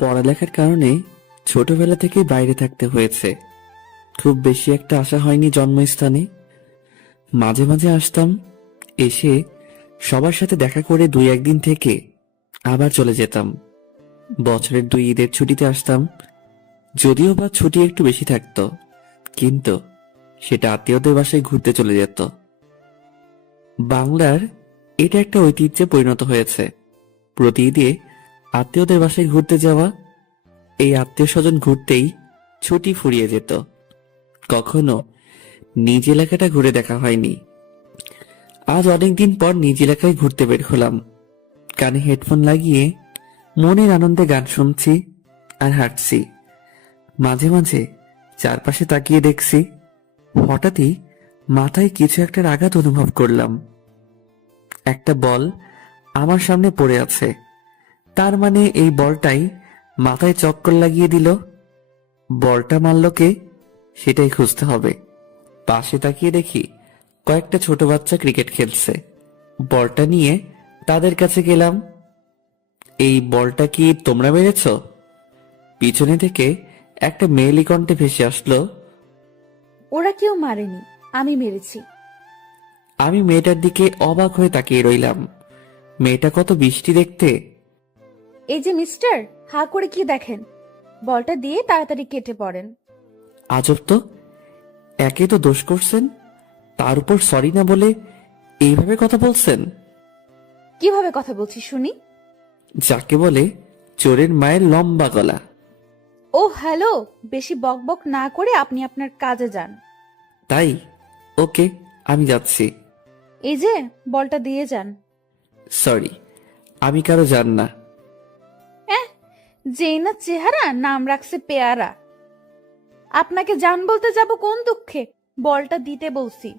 পড়ালেখার কারণে ছোটবেলা থেকেই বাইরে থাকতে হয়েছে। খুব বেশি একটা আসা হয়নি জন্মস্থানে। মাঝে মাঝে আসতাম, এসে সবার সাথে দেখা করে দুই একদিন থেকে আবার চলে যেতাম। বছরের 2 ঈদের ছুটিতে আসতাম, যদিও বা ছুটি একটু বেশি থাকতো, কিন্তু সেটা আত্মীয়দের বাসায় ঘুরতে চলে যেত। বাংলার এটা একটা ঐতিহ্যে পরিণত হয়েছে, প্রতি ঈদে আত্মীয়দের বাসায় ঘুরতে যাওয়া। এই আত্মীয় স্বজন ঘুরতেই ছুটি ফুরিয়ে যেত, কখনো নিজ এলাকাটা ঘুরে দেখা হয়নি। আজ অনেকদিন পর নিজ এলাকায় ঘুরতে বের হলাম। কানে হেডফোন লাগিয়ে মনের আনন্দে গান শুনছি আর হাঁটছি। মাঝে মাঝে চারপাশে তাকিয়ে দেখছি, হঠাৎই মাথায় কিছু একটার আঘাত অনুভব করলাম। একটা বল আমার সামনে পড়ে আছে, তার মানে এই বলটাই মাথায় চক্কর লাগিয়ে দিল। বলটা মারল কে, সেটাই খুঁজতে হবে। পাশে তাকিয়ে দেখি কয়েকটা ছোট বাচ্চা ক্রিকেট খেলছে। বলটা নিয়ে তাদের কাছে গেলাম। এই বলটা কি তোমরা মেরেছ? পিছনে থেকে একটা মেয়েলি কণ্ঠে ভেসে আসলো। ওরা কেউ মারেনি, আমি মেরেছি। আমি মেয়েটার দিকে অবাক হয়ে তাকিয়ে রইলাম। মেয়েটা কত বৃষ্টি দেখতে। এই যে মিস্টার, হা করে কি দেখেন? বলটা দিয়ে তাড়াতাড়ি কেটে পড়েন। আজব তো, একে তো দোষ করছেন, তার উপর সরি না বলে এইভাবে কথা বলছেন। কিভাবে কথা বলছি শুনি? যাকে বলে চোরের মায়ের লম্বা গলা। ও হ্যালো, বেশি বকবক না করে আপনি আপনার কাজে যান। তাই? ওকে, আমি যাচ্ছি। এই যে বলটা দিয়ে যান। সরি, আমি কারো জান না। যেই না চেহারা, নাম রাখছে পেয়ারা। আপনাকে জান বলতে যাব কোন দুঃখে? বলটা দিতে বলছি।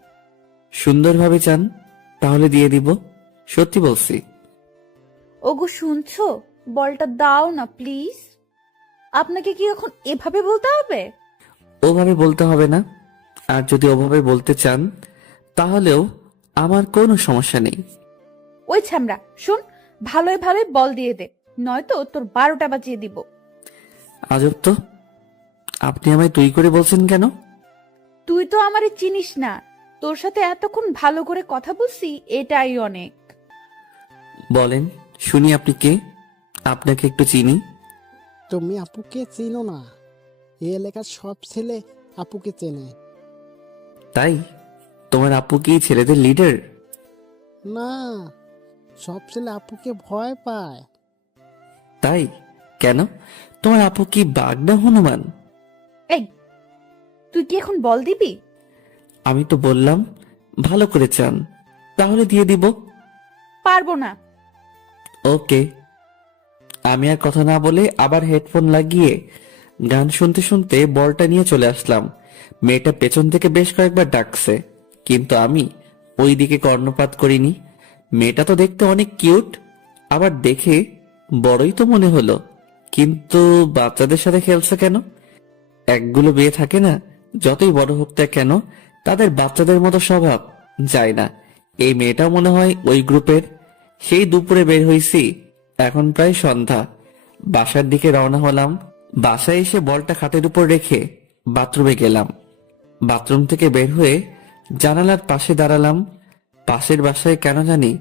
সুন্দরভাবে চান, তাহলে দিয়ে দিব, সত্যি বলছি। ওগো শুনছো, বলটা দাও না প্লিজ। আপনাকে কি এখন এভাবে বলতে হবে? ওভাবে বলতে হবে না, আর যদি ওভাবে বলতে চান তাহলেও আমার কোনো সমস্যা নেই। ওই ছ্যামড়া শুন, ভালোই ভালোই বল দিয়ে দে, নয়তো তোর 12টা বাজিয়ে দিব। আজব তো, আপনি আমায় তুই করে বলছেন কেন? তুই তো আমারে চিনিস না, তোর সাথে এতক্ষণ ভালো করে কথা বলছি, এটাই অনেক। বলেন শুনি, আপনি কে? আপনাকে একটু চিনি। তুমি আপুকে চেনো না? এই এলাকার সব ছেলে আপুকে চেনে। তাই? তোমার আপু কি ছেলেদের লিডার? না, সব ছেলে আপুকে ভয় পায়। তাই? কেন? তোমার আপু কি বাঘ না হনুমান? এই, তুই কি এখন বল দিবি? আমি তো বললাম ভালো করে চান, তাহলে দিয়ে দিব। পারবো না। ওকে। আমি আর কথা না বলে আবার হেডফোন লাগিয়ে গান শুনতে শুনতে বলটা নিয়ে চলে আসলাম। মেয়েটা পেছন থেকে বেশ কয়েকবার ডাকছে, কিন্তু আমি ওই দিকে কর্ণপাত করিনি। মেয়েটা তো দেখতে অনেক কিউট, আবার দেখে বড়ই তো মনে হলো, কিন্তু বাচ্চাদের সাথে খেলছে কেন? একগুলো বিয়ে থাকে না, যতই বড় হোক না কেন তাদের বাচ্চাদের মতো স্বভাব যায় না। এই মেয়েটাও মনে হয় ওই গ্রুপের। সেই দুপুরে বের হইছি, এখন প্রায় সন্ধ্যা। বাসার দিকে রওনা হলাম। বাসায় এসে বলটা খাটের উপর রেখে বাথরুমে গেলাম। বাথরুম থেকে বের হয়ে জানালার পাশে দাঁড়ালাম। পাশের বাসায় কেন জানি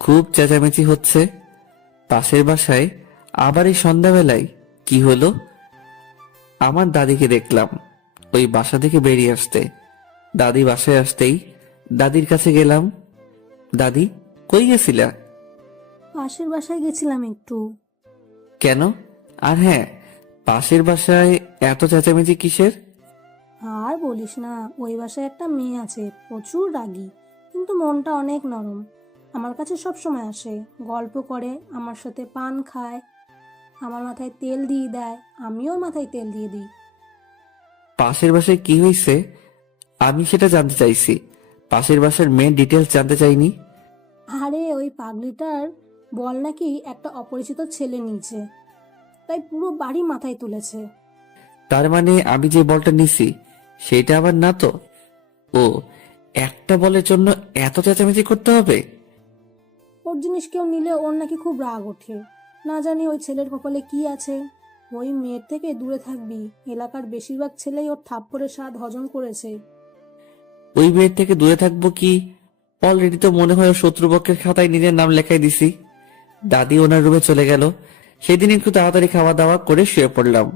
খুব চেঁচামেচি হচ্ছে। পাশের বাসায় আবার এই সন্ধ্যাবেলায় কি হলো? আমার দাদিকে দেখলাম ওই বাসা থেকে বেরিয়ে আসতে। দাদি বাসায় আসতেই দাদির কাছে গেলাম। দাদি, কই গেছিলা? পাশের বাসায় গেছিলাম একটু। কেন? আর হ্যাঁ, পাশের বাসায় এত চেঁচামেচি কিসের? আর বলিস না, ওই বাসায় একটা মেয়ে আছে, প্রচুর রাগী, কিন্তু মনটা অনেক নরম। আমার কাছে সব সময় আসে, গল্প করে, আমার সাথে পান খায়, আমার মাথায় তেল দিয়ে দেয়, আমিও ওর মাথায় তেল দিয়ে দিই। পাশের বাসায় কি হয়েছে আমি সেটা জানতে চাইছি, পাশের বাসার মেন ডিটেলস জানতে চাইনি। আরে ওই পাগলিটার বল নাকি একটা অপরিচিত ছেলে নিয়েছে, তাই পুরো বাড়ি মাথায় তুলেছে। তার মানে আমি যে বলটা নিছি সেটা আবার না তো? ও, একটা বলের জন্য এত চেঁচামেচি করতে হবে? ওর জিনিস কেউ নিলে ওর নাকি খুব রাগ ওঠে। না জানি ওই ছেলের কপালে কি আছে। ওই মেয়ের থেকে দূরে থাকবি। এলাকার বেশিরভাগ ছেলেই ওর থাপ্পড়ের স্বাদ হজম করেছে। ওই মেয়ের থেকে দূরে থাকবো কি? অলরেডি তো মনে হয় ওর শত্রুপক্ষের খাতায় নিজের নাম লেখাই দিছি। দাদি ওনার রুমে চলে গেল। সেদিন একটু তাড়াতাড়ি খাওয়া দাওয়া করে শুয়ে পড়লাম।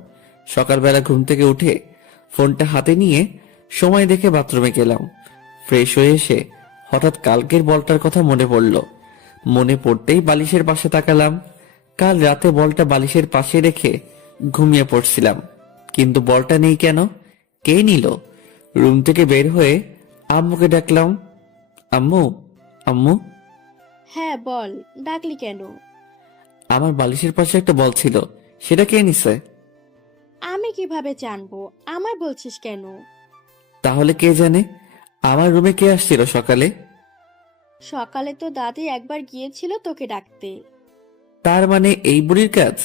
সকালবেলা ঘুম থেকে উঠে ফোনটা হাতে নিয়ে সময় দেখে বাথরুমে গেলাম। ফ্রেশ হয়ে এসে হঠাৎ কালকের বলটার কথা মনে পড়ল। মনে পড়তেই বালিশের পাশে তাকালাম। কাল রাতে বলটা বালিশের পাশে রেখে ঘুমিয়ে পড়ছিলাম, কিন্তু বলটা নেই কেন? কে নিল? রুম থেকে বের হয়ে আম্মুকে ডাকলাম, আম্মু, আম্মু। হ্যাঁ বল, ডাকলি কেন? আমার বালিশের পাশে একটা বল ছিল, সেটা কে নিছে? আমি কিভাবে জানবো? আমার বলছিস কেন? তাহলে কে জানে? আমার রুমে কে আসছিল সকালে? সকালে তো দাদি একবার গিয়েছিল তোকে ডাকতে। তার মানে এই বুড়ির কাজ?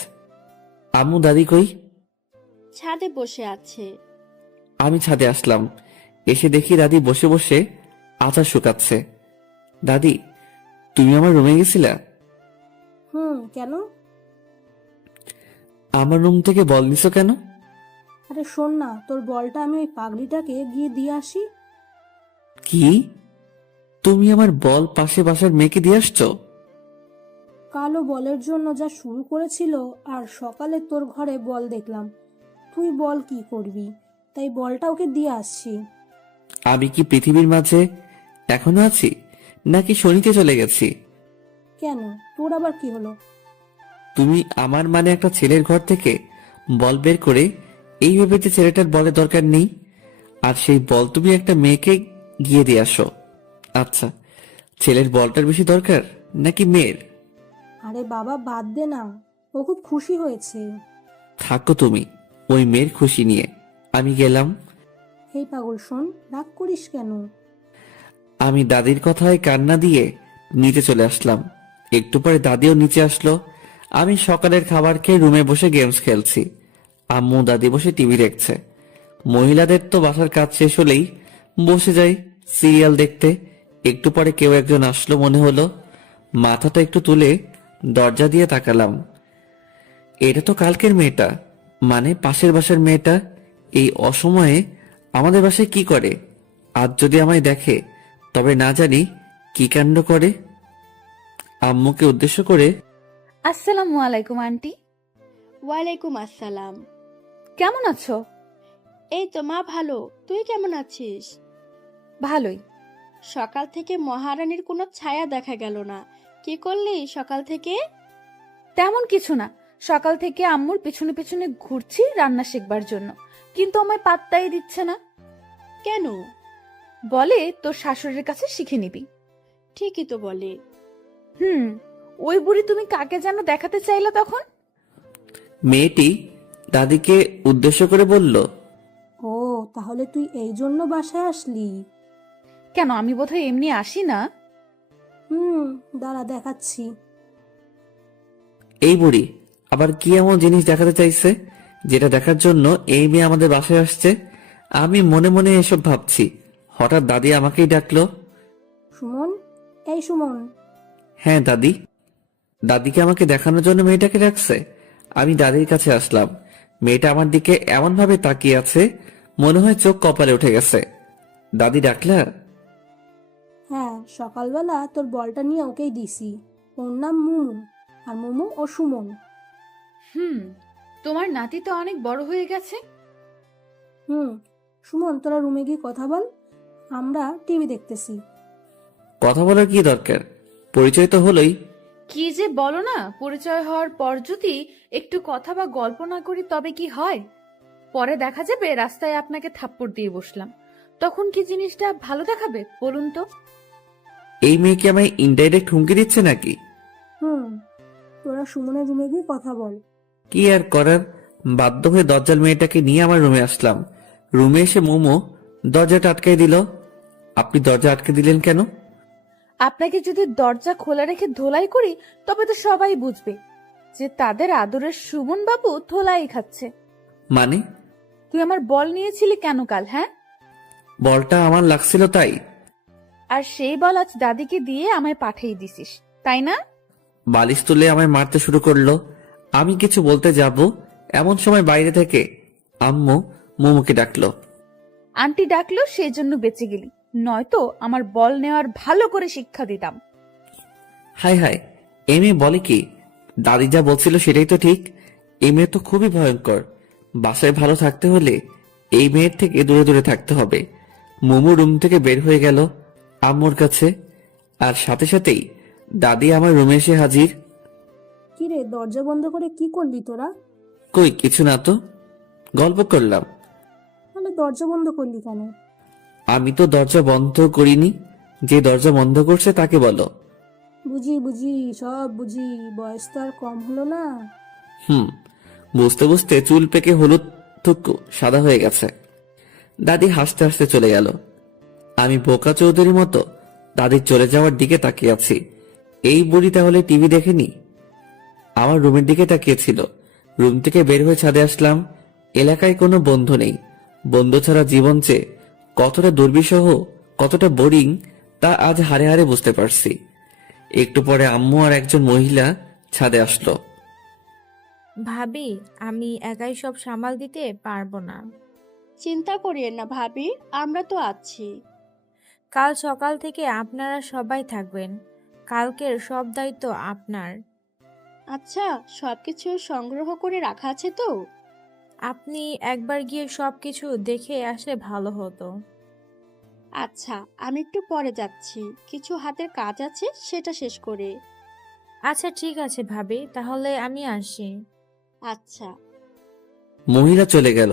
আম্মু, দাদি কই? ছাদে বসে আছে। আমি ছাদে আসলাম। এসে দেখি দাদি বসে বসে আচার শুকাচ্ছে। দাদি, তুমি আমার রুমে গেছিলা? কেন? আমার রুম থেকে বল নিছো কেন? আরে শোন না, তোর বলটা আমি ওই পাগড়িটাকে গিয়ে দিয়ে আসি। কি? তুমি আমার বল পাশে বাসার মেয়েকে দিয়ে আসছো? কালো বলের জন্য যা শুরু করেছিল, আর সকালে তোর ঘরে বল দেখলাম। তুই বল কি করবি, তাই বলটা ওকে দিয়ে আসছি। আমি কি পৃথিবীর মাঝে এখনো আছি, নাকি শনিতে চলে গেছি? কেন, তোর আবার কি হলো? তুমি আমার মানে একটা ছেলের ঘর থেকে বল বের করে এই ভেবে যে ছেলেটার বলের দরকার নেই, আর সেই বল তুমি একটা মেয়েকে গিয়ে দিয়ে আসো। আচ্ছা, ছেলের বলটার বেশি দরকার নাকি মেয়ের? আরে বাবা, বাদ দে না, ও খুব খুশি হয়েছে। থাকো তুমি ওই মেয়ের খুশি নিয়ে, আমি গেলাম। এই পাগল শোন, রাগ করিস কেন? আমি দাদির কথায় কান্না দিয়ে নিচে চলে আসলাম। একটু পরে দাদিও নিচে আসলো। আমি সকালের খাবার খেয়ে রুমে বসে গেমস খেলছি। আম্মু দাদি বসে টিভি দেখছে। মহিলাদের তো বাসার কাজ শেষ হলেই বসে যায় সিরিয়াল দেখতে। একটু পরে কেউ একজন আসলো মনে হলো। মাথাটা একটু তুলে দরজা দিয়ে তাকালাম। এটা তো কালকের মেয়েটা, মানে পাশের বাসার মেয়েটা। এই অসময়ে আমাদের বাসায় কি করে? আজ যদি আমায় দেখে তবে না জানি কি কাণ্ড করে। আম্মুকে উদ্দেশ্য করে, আসসালামু আলাইকুম আন্টি। ওয়ালাইকুম আসসালাম। কেমন আছো? এই তো মা, ভালো। তুই কেমন আছিস? ভালোই। সকাল থেকে মহারানীর কোনো ছায়া দেখা গেল না। কি করলি সকাল থেকে? তেমন কিছু না, সকাল থেকে আম্মুর পেছনে পেছনে ঘুরছি রান্না শিখবার জন্য, কিন্তু আমায় পাত্তাই দিচ্ছে না। কেন? বলে তোর শাশুড়ির কাছে শিখে নিবি। ঠিকই তো বলে। ওই বুড়ি তুমি কাকে যেন দেখাতে চাইলে তখন? মেয়েটি দাদিকে উদ্দেশ্য করে বলল, ও, তাহলে তুই এই জন্য বাসায় আসলি? কেন, আমি বোধহয় এমনি আসি না? দাঁড়া দেখাচ্ছি। এই বুড়ি আবার কি এমন জিনিস দেখাতে চাইছে যেটা দেখার জন্য এই মেয়ে আমাদের বাসায় আসছে? আমি মনে মনে এসব ভাবছি, হঠাৎ দাদি আমাকেই ডাকলো। সুমন, এই সুমন। হ্যাঁ দাদি। দাদিকে আমাকে দেখানোর জন্য মেয়েটাকে ডাকছে। আমি দাদির কাছে আসলাম। মেয়েটা আমার দিকে এমন ভাবে তাকিয়ে আছে, মনে হয় চোখ কপালে উঠে গেছে। দাদি ডাকলা? হ্যাঁ, সকালবেলা তোর বলটা নিয়ে ওকেই দিছি। ওর নাম মুমু, আর মুমু ও সুমন। তোমার নাতি তো অনেক বড় হয়ে গেছে। সুমন, তোরা রুমে গিয়ে কথা বল, আমরা টিভি দেখতেছি। কথা বলার কি দরকার? পরিচয় তো হলোই। কি যে বলো না, পরিচয় হওয়ার পর যদি একটু কথা বা গল্প না করি তবে কি হয়? পরে দেখা যাবে রাস্তায় আপনাকে থাপ্পড় দিয়ে বসলাম, তখন কি জিনিসটা ভালো দেখাবে বলুন তো? এই মেয়ে কি আমায় ইনডাইরেক্ট হুমকি দিচ্ছে নাকি? তোরা সুমনের রুমে গিয়ে কথা বল। কি আর করার, বাধ্য হয়ে দজ্জাল মেয়েটাকে নিয়ে আমার রুমে আসলাম। রুমে এসে মোমো দরজাটা আটকাই দিল। আপনি দরজা আটকে দিলেন কেন? আপনাকে যদি দরজা খোলা রেখে ধোলাই করি তবে তো সবাই বুঝবে যে তাদের আদরের সুমন বাবু ধোলাই খাচ্ছে। মানে? তুই আমার বল নিয়েছিলি কেন কাল? হ্যাঁ, বলটা আমার লাগছিল তাই। আর সেই বল আজ দাদিকে দিয়ে আমায় পাঠিয়ে দিছিস, তাই না? বালিশ তুলে আমায় মারতে শুরু করলো। আমি কিছু বলতে যাব, এমন সময় বাইরে থেকে আম্মু মোমোকে ডাকলো। আন্টি ডাকলো সেই জন্য বেঁচে গেলি, নয়তো আমার বল নেওয়ার ভালো করে শিক্ষা দিতাম। হাই হাই, এই মেয়ে বলে কি? দাদি যা বলছিল সেটাই তো ঠিক। এই মেয়ে তো খুবই ভয়ঙ্কর। বাসায় ভালো থাকতে হলে এই মেয়ের থেকে দূরে দূরে থাকতে হবে। মোমো রুম থেকে বের হয়ে গেল আম্মুর কাছে, আর সাথে সাথেই দাদি আমার রুমে এসে হাজির। কিরে, দরজা বন্ধ করে কি করলি তোরা? কই কিছু না তো, গল্প করলাম। তাহলে দরজা বন্ধ করলি কেন? আমি তো দরজা বন্ধ করিনি, যে দরজা বন্ধ করছে তাকে বলো। বুঝি বুঝি, সব বুঝি, বয়স তো আর কম হলো না। বুঝতে বুঝতে চুল পেকে হলুদ থুকু সাদা হয়ে গেছে। দাদি হাসতে হাসতে চলে গেল। আমি বোকা চৌধুরীর মতো দাদির চলে যাওয়ার দিকে তাকিয়ে আছি। এই বুড়ি তাহলে টিভি দেখেনি? আমার রুমের দিকে তাকিয়েছিল। রুম থেকে বের হয়ে ছাদে আসলাম। এলাকায় কোনো বন্ধু নেই। বন্ধু ছাড়া জীবন যে কতটা দুর্বিষহ, কতটা বোরিং, তা আজ হাড়ে হাড়ে বুঝতে পারছি। একটু পরে আম্মু আর একজন মহিলা ছাদে আসলো। ভাবি, আমি একাই সব সামাল দিতে পারবো না। চিন্তা করিয়েন না ভাবি, আমরা তো আছি। কাল সকাল থেকে আপনারা সবাই থাকবেন। কালকের সব দায়িত্ব আপনার। আচ্ছা, সবকিছু সংগ্রহ করে রাখা আছে তো? আপনি একবার গিয়ে সবকিছু দেখে আসলে ভালো হতো। আচ্ছা, আমি একটু পরে যাচ্ছি, কিছু হাতের কাজ আছে সেটা শেষ করে। আচ্ছা ঠিক আছে ভাবি, তাহলে আমি আসি। আচ্ছা। মহিলা চলে গেল,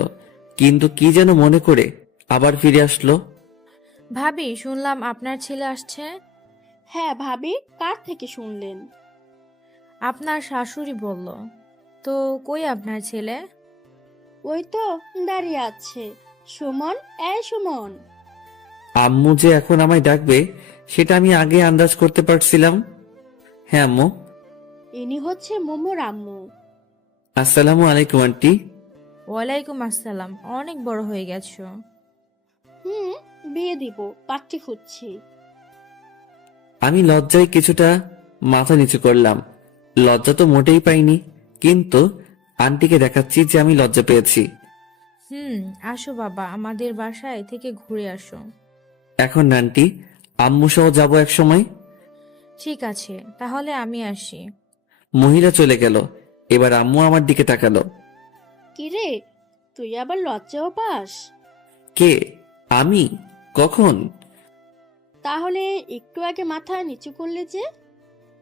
কিন্তু কি যেন মনে করে আবার ফিরে আসলো। ভাবি, শুনলাম আপনার ছেলে আসছে। হ্যাঁ ভাবি, কার থেকে শুনলেন? আপনার শাশুড়ি বলল। তো কই আপনার ছেলে? ওই তো দাঁড়িয়ে আছে। সুমন, এই সুমন। আম্মু যে এখন আমায় ডাকবে সেটা আমি আগে আন্দাজ করতে পারছিলাম। হ্যাঁ আম্মু। ইনি হচ্ছে মোমোর আম্মু। আসসালামু আলাইকুম আন্টি। ওয়ালাইকুম আসসালাম, অনেক বড় হয়ে গেছো। বিয়ে দিব, পাত্রী খুঁজছি। আমি লজ্জায় কিছুটা মাথা নিচু করলাম। লজ্জা তো মোটেই পাইনি, কিন্তু আন্টিকে দেখাচ্ছি যে আমি লজ্জা পেয়েছি। আসো বাবা, আমাদের বাসায় থেকে ঘুরে আসো। এখন না আন্টি, আম্মু সহ যাবো এক সময়। ঠিক আছে, তাহলে আমি আসি। মহিলা চলে গেল। এবার আম্মু আমার দিকে তাকালো। কিরে, তুই আবার লজ্জাও পাস? কে? আমি? কখন? তাহলে একটু আগে মাথা নিচু করলে যে?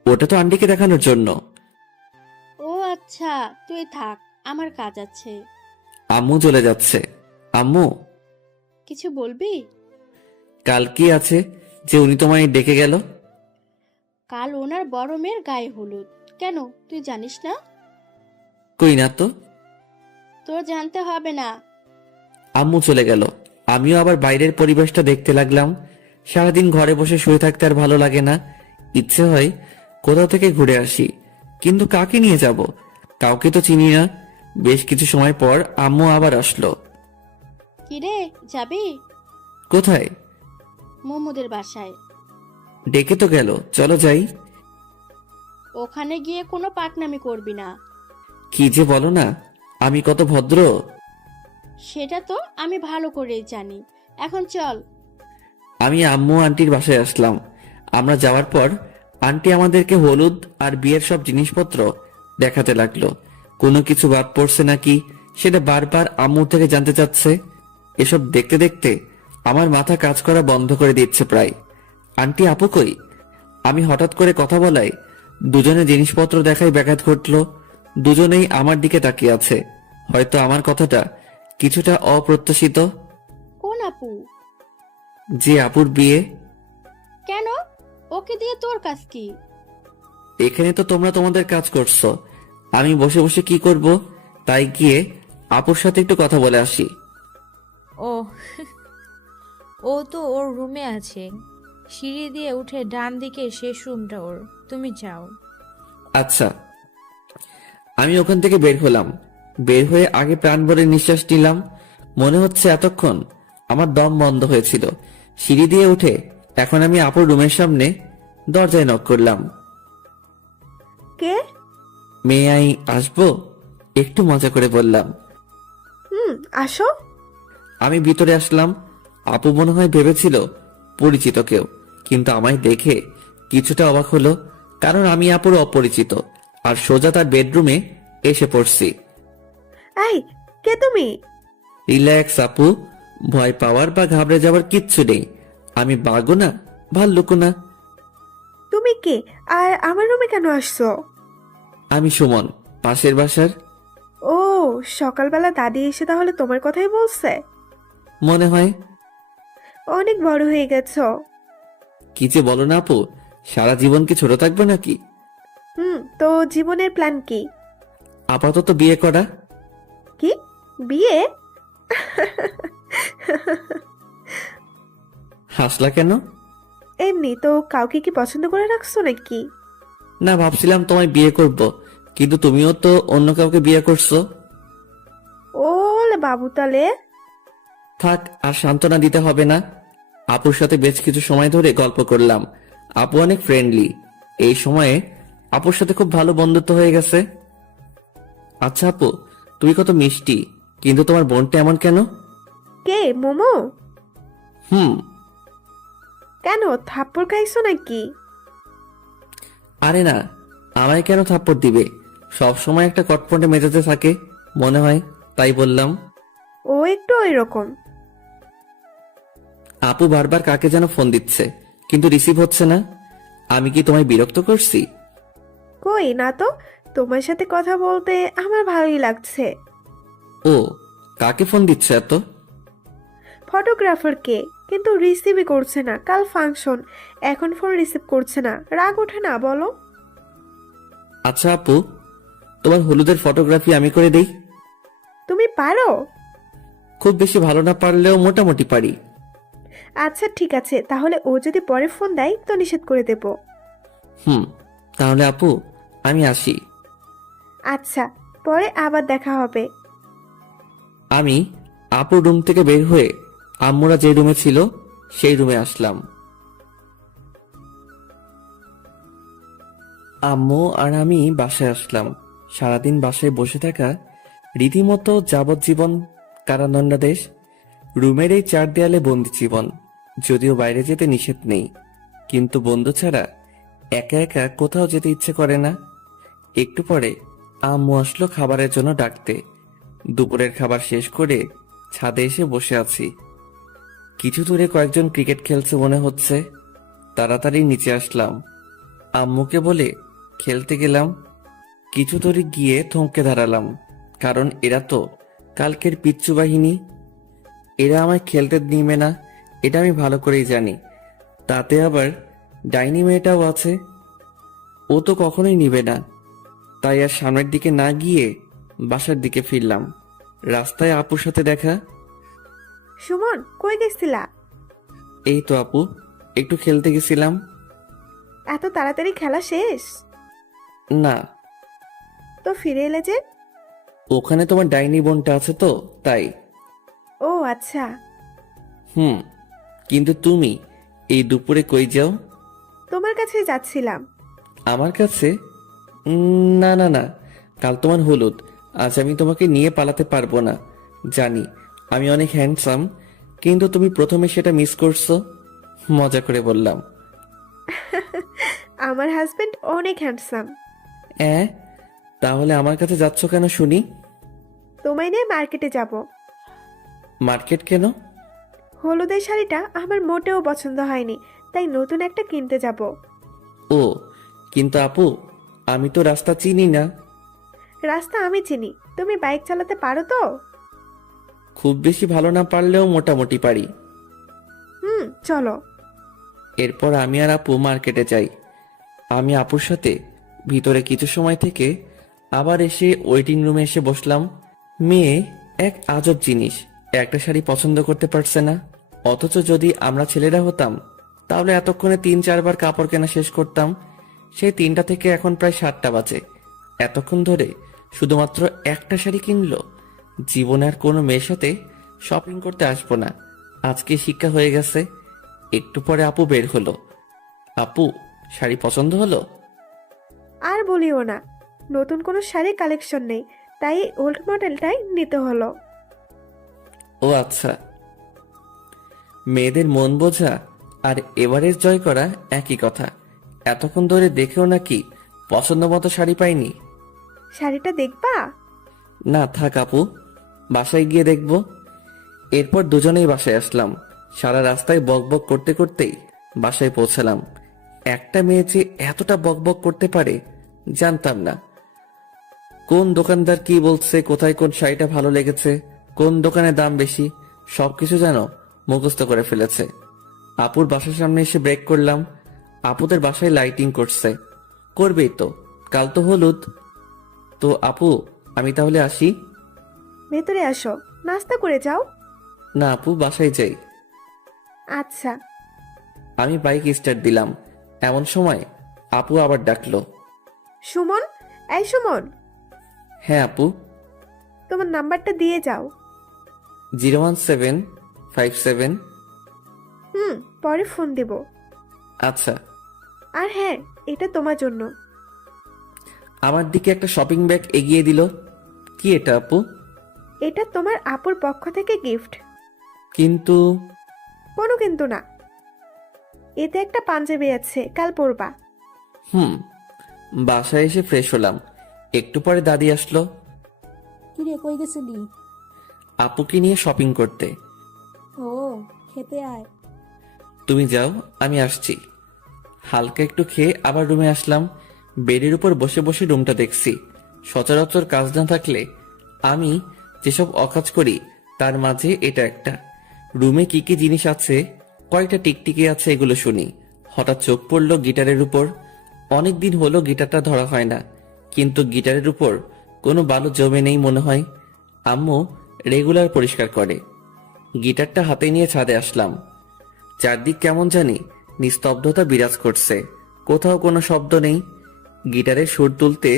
ওটা তো আন্টিকে দেখানোর জন্য। ও আচ্ছা, তুই থাক, আমার কাজ আছে। আম্মু চলে যাচ্ছে। আম্মু, কিছু বলবি? কাল কি আছে যে উনি তোমায় ডেকে গেল? কাল ওনার বড় মেয়ের গায়ে হলুদ। কেন, তুই জানিস না? কই না তো। তোর জানতে হবে না। আম্মু চলে গেল। আমিও আবার বাইরের পরিবেশটা দেখতে লাগলাম। সারাদিন ঘরে বসে শুয়ে থাকতে আর ভালো লাগে না। ইচ্ছে হয় কোথাও থেকে ঘুরে আসি, কিন্তু কাকে নিয়ে যাব? কাউকে তো চিনি না। বেশ কিছু সময় পর আম্মু আবার আসলো। কিরে, যাবি? কোথায়? মোমোদের বাসায়। ডেকে তো গেল, চলো যাই। ওখানে গিয়ে কোনো পাকনামি করবি না। কি যে বলো না, আমি কত ভদ্র। সেটা তো আমি ভালো করেই জানি। এখন চল। আমি আম্মু আন্টির বাসায় আসলাম। আমরা যাওয়ার পর আন্টি আমাদেরকে হলুদ আর বিয়ের সব জিনিসপত্র দেখাতে লাগলো। কোনো কিছু বাদ পড়ছে নাকি সেটা বারবার আম্মুর থেকে জানতে চাচ্ছে। এসব দেখতে দেখতে আমার মাথা কাজ করা বন্ধ করে দিচ্ছে প্রায়। আন্টি আপু কই? আমি হঠাৎ করে কথা বলায় দুজনে জিনিসপত্র দেখায় ব্যাঘাত ঘটলো। দুজনেই আমার দিকে তাকিয়ে আছে। হয়তো আমার কথাটা কিছুটা অপ্রত্যাশিত। কোন আপু? যে আপুর বিয়ে। কেন? ওকে দিয়ে তোর কাজ কি? এখানে তো তোমরা তোমাদের কাজ করছো, আমি বসে বসে কি করব? তাই গিয়ে আপুর সাথে একটু কথা বলে আসি। ও ও তো ওর রুমে আছে। সিঁড়ি দিয়ে উঠে ডান দিকে শেষ রুমটা ওর, তুমি যাও। আচ্ছা। আমি ওখান থেকে বের হলাম। বের হয়ে আগে প্রাণ ভরে নিঃশ্বাস নিলাম। মনে হচ্ছে এতক্ষণ আমার দম বন্ধ হয়েছিল। সিঁড়ি দিয়ে উঠে এখন আমি আপুর রুমের সামনে দরজায় নক করলাম। কে? মেয়ে আই আসবো? একটু মজা করে বললাম। আসো। আমি ভিতরে আসলাম। আপু মনে হয় ভেবেছিল পরিচিত কেউ, কিন্তু আমায় দেখে কিছুটা অবাক হলো, কারণ আমি আপুর অপরিচিত আর সোজা তার বেডরুমে এসে পড়ছি। এই, কে তুমি? রিল্যাক্স আপু, ভয় পাওয়ার বা ঘাবড়ে যাওয়ার কিচ্ছু নেই। আমি বাঘও না, ভাল্লুকও না। তুমি কে? আর আমার রুমে কেন আসছো? আমি সুমন, পাশের বাসার। ও, সকালবেলা দাদি এসে তাহলে তোমার কথাই বলছে? মনে হয়। অনেক বড় হয়ে গেছো। কি যে বলো না আপু, সারা জীবন কি ছোট থাকবে নাকি? তো জীবনের প্ল্যান কি? আপাতত বিয়ে করা। কি? বিয়ে? হাসলা কেন? এমনি তো। কাউকে কি পছন্দ করে রাখছো নাকি? না, ভাবছিলাম তোমায় বিয়ে করব, কিন্তু তুমিও তো অন্য কাউকে বিয়ে করছো। ওলে বাবু তালে। থাক, আর সান্ত্বনা দিতে হবে না। আপুর সাথে বেশ কিছু সময় ধরে গল্প করলাম। আপু অনেক ফ্রেন্ডলি। এই সময়ে আপুর সাথে খুব ভালো বন্ধুত্ব হয়ে গেছে। আচ্ছা আপু, তুমি কত মিষ্টি, কিন্তু তোমার বোনটা এমন কেন? কে, মোমো? হুম। কেন, থাপ্পড় খাইছো নাকি? আরে না, আমায় কেন থাপ্পড় দিবে? সব সময় একটা কটপটে মেজাজে থাকে মনে হয়, তাই বললাম। ও একটু ওইরকম। আপু বারবার কাকে যেন ফোন দিচ্ছে, কিন্তু রিসিভ হচ্ছে না। আমি কি তোমায় বিরক্ত করছি? কই না তো। তোমার সাথে কথা বলতে আমার ভালোই লাগছে। ও, কাকে ফোন দিচ্ছে এত? ফটোগ্রাফারকে, কিন্তু রিসিভই করছে না। কাল ফাংশন, এখন ফোন রিসিভ করছে না। রাগ ওঠে না বলো? আচ্ছা আপু, তোমার হলুদের ফটোগ্রাফি আমি করে দেই। তুমি পারো? খুব বেশি ভালো না পারলেও মোটামুটি পারি। আচ্ছা ঠিক আছে, তাহলে ও যদি পরে ফোন দেয় তো নিষেধ করে দেব। তাহলে আপু, আমি আসি। আচ্ছা, পরে আবার দেখা হবে। আমি আপুর রুম থেকে বের হয়ে আম্মুরা যে রুমে ছিল সেই রুমে আসলাম। আম্মু আর আমি বাসায় আসলাম। সারাদিন বাসায় বসে থাকা রীতিমতো যাবজ্জীবন কারাদণ্ডাদেশ। রুমের এই 4 দেয়ালে বন্দি জীবন। যদিও বাইরে যেতে নিষেধ নেই, কিন্তু বন্ধু ছাড়া একা একা কোথাও যেতে ইচ্ছে করে না। একটু পরে আম্মু আসলো খাবারের জন্য ডাকতে। দুপুরের খাবার শেষ করে ছাদে এসে বসে আছি। কিছু দূরে কয়েকজন ক্রিকেট খেলছে মনে হচ্ছে। তাড়াতাড়ি নিচে আসলাম। আম্মুকে বলে খেলতে গেলাম। কিছু দূরে গিয়ে থমকে দাঁড়ালাম, কারণ এরা তো কালকের পিচ্চু বাহিনী। এরা আমায় খেলতে নিবে না, এটা আমি ভালো করেই জানি। তাতে আবার ডাইনি মেয়েটাও আছে, ও তো কখনোই নিবে না। তাই আর সামনের দিকে না গিয়ে বাসার দিকে ফিরলাম। রাস্তায় আপুর সাথে দেখা। সুমন, কই গেছিলা? এই তো আপু, একটু খেলতে গেছিলাম। এত তাড়াতাড়ি খেলা শেষ? না, তো ফিরে এলে যে? ওখানে তোমার ডাইনি বোনটা আছে তো, তাই। ও আচ্ছা। কিন্তু তুমি এই দুপুরে কই যাও? তোমার কাছে যাচ্ছিলাম। আমার কাছে? না না না, কাল তোমার হলুদ, আজ আমি তোমাকে নিয়ে পালাতে পারবো না। জানি আমি অনেক হ্যান্ডসাম, কিন্তু তুমি প্রথমে সেটা মিস করছো। মজা করে বললাম। আমার হাজবেন্ড অনেক হ্যান্ডসাম। তাহলে আমার কাছে যাচ্ছ কেন শুনি? তোমায় নিয়ে মার্কেটে যাব। মার্কেট কেন? হলুদের শাড়িটা আমার মোটেও পছন্দ হয়নি, তাই নতুন একটা কিনতে যাব। ও, কিন্তু আপু, আমি তো রাস্তা চিনি না। রাস্তা আমি চিনি। তুমি বাইক চালাতে পারো তো? খুব বেশি ভালো না পারলেও মোটামুটি পারি। চলো। এরপর আমি আর আপু মার্কেটে যাই। আমি আপুর সাথে ভিতরে কিছু সময় থেকে আবার এসে ওয়েটিং রুমে এসে বসলাম। মেয়ে এক আজব জিনিস, একটা শাড়ি পছন্দ করতে পারছে না। অথচ যদি আমরা ছেলেরা হতাম তাহলে এতক্ষণে 3-4 বার কাপড় কেনা শেষ করতাম। সেই 3টা থেকে এখন প্রায় 7টা বাজে, এতক্ষণ ধরে শুধুমাত্র একটা শাড়ি কিনলো। জীবনে আর কোনো মেয়ের সাথে শপিং করতে আসবো না, আজকে শিক্ষা হয়ে গেছে। একটু পরে আপু বের হলো। আপু, শাড়ি পছন্দ হলো? আর বলিও না, নতুন কোনো শাড়ি কালেকশন নেই, তাই ওল্ড মডেলটাই নিতে হলো। ও আচ্ছা, মেয়েদের মন বোঝা আর এভারেজ জয় করা একই কথা। এতক্ষণ ধরে দেখেও নাকি পছন্দ মতো শাড়ি পাইনি? শাড়িটা দেখবা? না থাক আপু, বাসায় গিয়ে দেখব। এরপর দুজনেই বাসায় আসলাম। সারা রাস্তায় বকবক করতে করতেই বাসায় পৌঁছালাম। একটা মেয়ে যে এতটা বকবক করতে পারে জানতাম না। কোন দোকানদার কি বলছে, কোথায় কোন শাড়িটা ভালো লেগেছে, কোন দোকানে দাম বেশি, সবকিছু যেন মুখস্থ করে ফেলেছে। আপুর বাসার সামনে এসে ব্রেক করলাম। আপুদের বাসায় লাইটিং করছে, করবেই তো, কাল তো হলুদ। তো আপু, আমি তাহলে আসি? ভেতরে আসো, নাস্তা করে যাও। না আপু, বাসায় যাই। আচ্ছা। আমি বাইক স্টার্ট দিলাম, এমন সময় আপু আবার ডাকলো। সুমন, এই সুমন, হ্যাঁ আপু। তোমার নাম্বারটা দিয়ে যাও। 01757। পরে ফোন দেব। আচ্ছা। আর হ্যাঁ, এটা তোমার জন্য। আমার দিকে একটা শপিং ব্যাগ এগিয়ে দিল। কি এটা আপু? এটা তোমার আপুর পক্ষ থেকে গিফট। কিন্তু কোনো কিন্তু না, এতে একটা পাঞ্জাবি আছে, কাল পরবা। বাসায় এসে ফ্রেশ হলাম। একটু পরে দাদি আসলো। কিরে কই গেছিলি? আপুকে নিয়ে শপিং করতে। ও, খেতে আয়। তুমি যাও, আমি আসছি। হালকা একটু খেয়ে আবার রুমে আসলাম। বেডের উপর বসে বসে রুমটা দেখছি। সচরাচর কাজ না থাকলে আমি যেসব অকাজ করি তার মাঝে এটা একটা। রুমে কি কি জিনিস আছে, কয়টা টিকটিকি আছে, এগুলো শুনি। হঠাৎ চোখ পড়লো গিটারের উপর। অনেকদিন হলো গিটারটা ধরা হয় না, কিন্তু গিটারের উপর কোনো বালু জমে নেই মনে হয়। আম্মু রেগুলার পরিষ্কার করে। গিটারটা হাতে নিয়ে ছাদে আসলাম। চারদিক কেমন জানি নিস্তব্ধতা বিরাজ করছে, কোথাও কোনো শব্দ নেই। গিটারের সুর তুলতে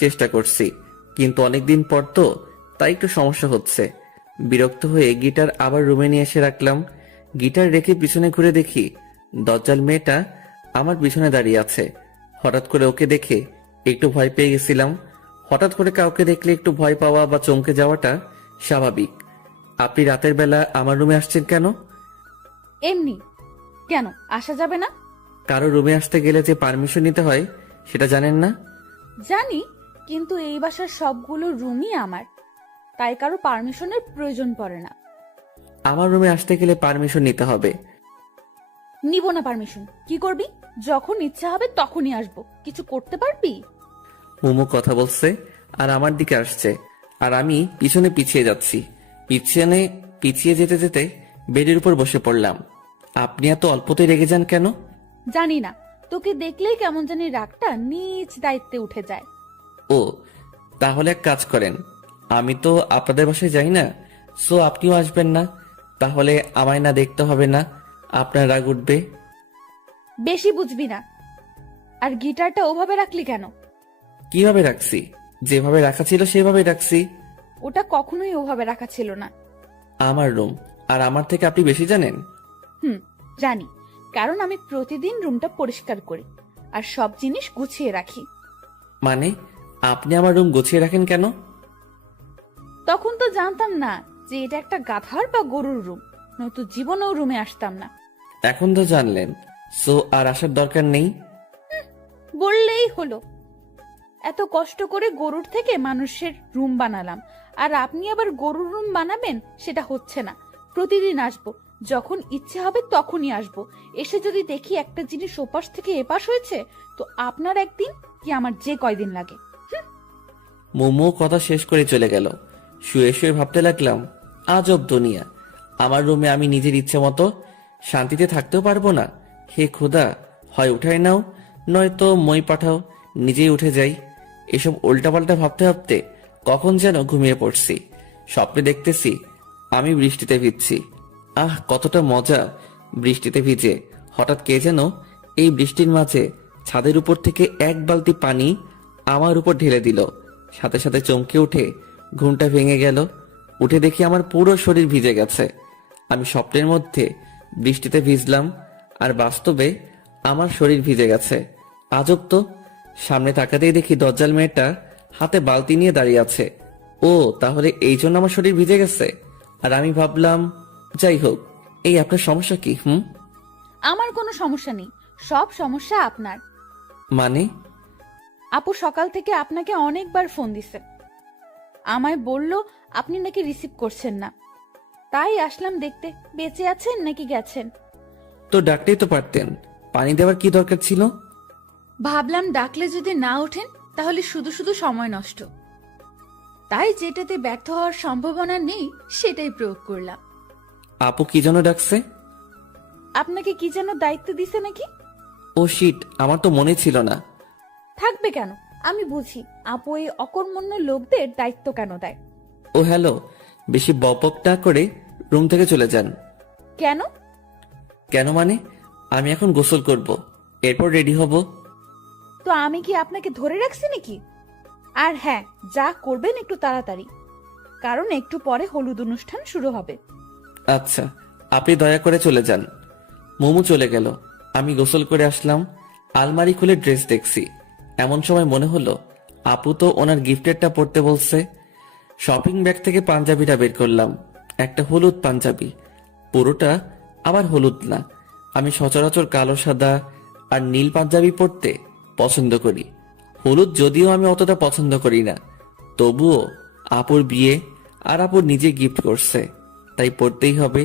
চেষ্টা করছি, কিন্তু অনেকদিন পর তো, তাই একটু সমস্যা হচ্ছে। বিরক্ত হয়ে গিটার আবার রুমে নিয়ে এসে রাখলাম। গিটার রেখে পিছনে ঘুরে দেখি দজ্জাল মেয়েটা আমার পিছনে দাঁড়িয়ে আছে। হঠাৎ করে ওকে দেখে একটু ভয় পেয়ে গেছিলাম। হঠাৎ করে কাউকে দেখলে একটু ভয় পাওয়া বা চমকে যাওয়াটা স্বাভাবিক। আপনি রাতের বেলা আমার রুমে আসছেন কেন? এমনি। কেন আসা যাবে না? কারো রুমে আসতে গেলে যে পারমিশন নিতে হয় সেটা জানেন না? জানি, কিন্তু এই বাসার সবগুলো রুমই আমার, তাই কারো পারমিশনের প্রয়োজন পড়ে না। আমার রুমে আসতে গেলে পারমিশন নিতে হবে। নিব না পারমিশন। কি করবি? যখন ইচ্ছা হবে তখনই আসবো। কিছু করতে পারবি? মোমো কথা বলছে আর আমার দিকে আসছে, আর আমি পিছনে পিছিয়ে যাচ্ছি। পিছিয়ে যেতে যেতে বেডের উপর বসে পড়লাম। আপনি এত অল্পতেই রেগে যান কেন? জানি না, তোকে দেখলেই কেমন জানি রাগটা নিজ দায়িত্বে উঠে যায়। ও, তাহলে এক কাজ করেন, আমি তো আপনাদের বাসায় যাই না, সো আপনিও আসবেন না। তাহলে আমায় না দেখতে হবে না, আপনার রাগ উঠবে। বেশি বুঝবি না। আর গিটারটা ওভাবে রাখলি কেন? কিভাবে রাখছি? যেভাবে রাখা ছিল সেভাবে রাখছি। ওটা কখনোই ওভাবে রাখা ছিল না। আমার রুম, আর আমার থেকে আপনি বেশি জানেন? জানি, কারণ আমি প্রতিদিন রুমটা পরিষ্কার করি আর সব জিনিস গুছিয়ে রাখি। মানে আপনি আমার রুম গুছিয়ে রাখেন কেন? তখন তো জানতাম না যে এটা একটা গাধার বা গরুর রুম, নয়তো জীবনেও রুমে আসতাম না। এখন তো জানলেন, সো আর আসার দরকার নেই। বললেই হলো। এত কষ্ট করে গরুর থেকে মানুষের রুম বানালাম, আর আপনি আবার গরুর রুম বানাবেন? সেটা হচ্ছে না। প্রতিদিন আসবো, যখন ইচ্ছে হবে তখনই আসবো। এসে যদি দেখি একটা জিনিস ওপাশ থেকে এপাশ হয়েছে, তো আপনার একদিন কি আমার যে কয়দিন লাগে। মোমো কথা শেষ করে চলে গেল। শুয়ে শুয়ে ভাবতে লাগলাম, আজব দুনিয়া। আমার রুমে আমি নিজের ইচ্ছে মতো শান্তিতে থাকতেও পারবো না। হে খোদা, হয় উঠাই নাও, নয়তো মই পাঠাও, নিজেই উঠে যাই। এসব উল্টাপাল্টা ভাবতে ভাবতে কখন যেন ঘুমিয়ে পড়ছি। স্বপ্নে দেখতেছি আমি বৃষ্টিতে ভিজছি। আহ, কতটা মজা বৃষ্টিতে ভিজে। হঠাৎ কে যেন এই বৃষ্টির মাঝে ছাদের উপর থেকে এক বালতি পানি আমার উপর ঢেলে দিল। সাথে সাথে চমকে উঠে ঘুমটা ভেঙে গেল। উঠে দেখি আমার পুরো শরীর ভিজে গেছে। আমি স্বপ্নের মধ্যে বৃষ্টিতে ভিজলাম, আর বাস্তবে আমার শরীর ভিজে গেছে। আজব তো। সামনে তাকাতেই দেখি দজ্জাল মেয়েটা হাতে বালতি নিয়ে দাঁড়িয়ে আছে। ও তাহলে এই জন্য আমার শরীর ভিজে গেছে। আর আমি ভাবলাম, যাই হোক, এই আপনার সমস্যা কি? আমার কোনো সমস্যা নেই, সব সমস্যা আপনার। মানে? আপু সকাল থেকে আপনাকে অনেকবার ফোন দিছে, আমায় বলল আপনি নাকি রিসিভ করছেন না, তাই আসলাম দেখতে বেঁচে আছেন নাকি গেছেন। তো ডাকতেই তো পারতেন, পানি দেওয়ার কি দরকার ছিল? ভাবলাম ডাকলে যদি না ওঠেন তাহলে শুধু শুধু সময় নষ্ট, তাই যেটাতে ব্যর্থ হওয়ার সম্ভাবনা নেই সেটাই প্রয়োগ করলাম। আপু কি জন্য ডাকছে? আপনাকে কি যেন দায়িত্ব দিছে নাকি? ও শিট, আমার তো মনে ছিল না। থাকবে কেন, আমি বুঝি আপু এই অকর্মণ্য লোকদের দায়িত্ব কেন দেয়। ও হ্যালো, বেশি বপ না করে রুম থেকে চলে যান। কেন? কেন মানে, আমি এখন গোসল করব, এরপর রেডি হব। তো আমি কি আপনাকে ধরে রাখছি নাকি? আর হ্যাঁ, যা করবেন একটু তাড়াতাড়ি, কারণ একটু পরে হলুদ অনুষ্ঠান শুরু হবে। আচ্ছা, আপনি দয়া করে চলে যান। মোমো চলে গেল, আমি গোসল করে আসলাম। আলমারি খুলে ড্রেস দেখছি, এমন সময় মনে হলো আপু তো ওনার গিফটেরটা পরতে বলছে। শপিং ব্যাগ থেকে পাঞ্জাবিটা বের করলাম, একটা হলুদ পাঞ্জাবি, পুরোটা আবার হলুদ না। আমি সচরাচর কালো, সাদা আর নীল পাঞ্জাবি পরতে পছন্দ করি। হলুদ যদিও আমি অতটা পছন্দ করি না, তবুও আপুর বিয়ে আর আপুর নিজে গিফট করছে, তাই পড়তেই হবে।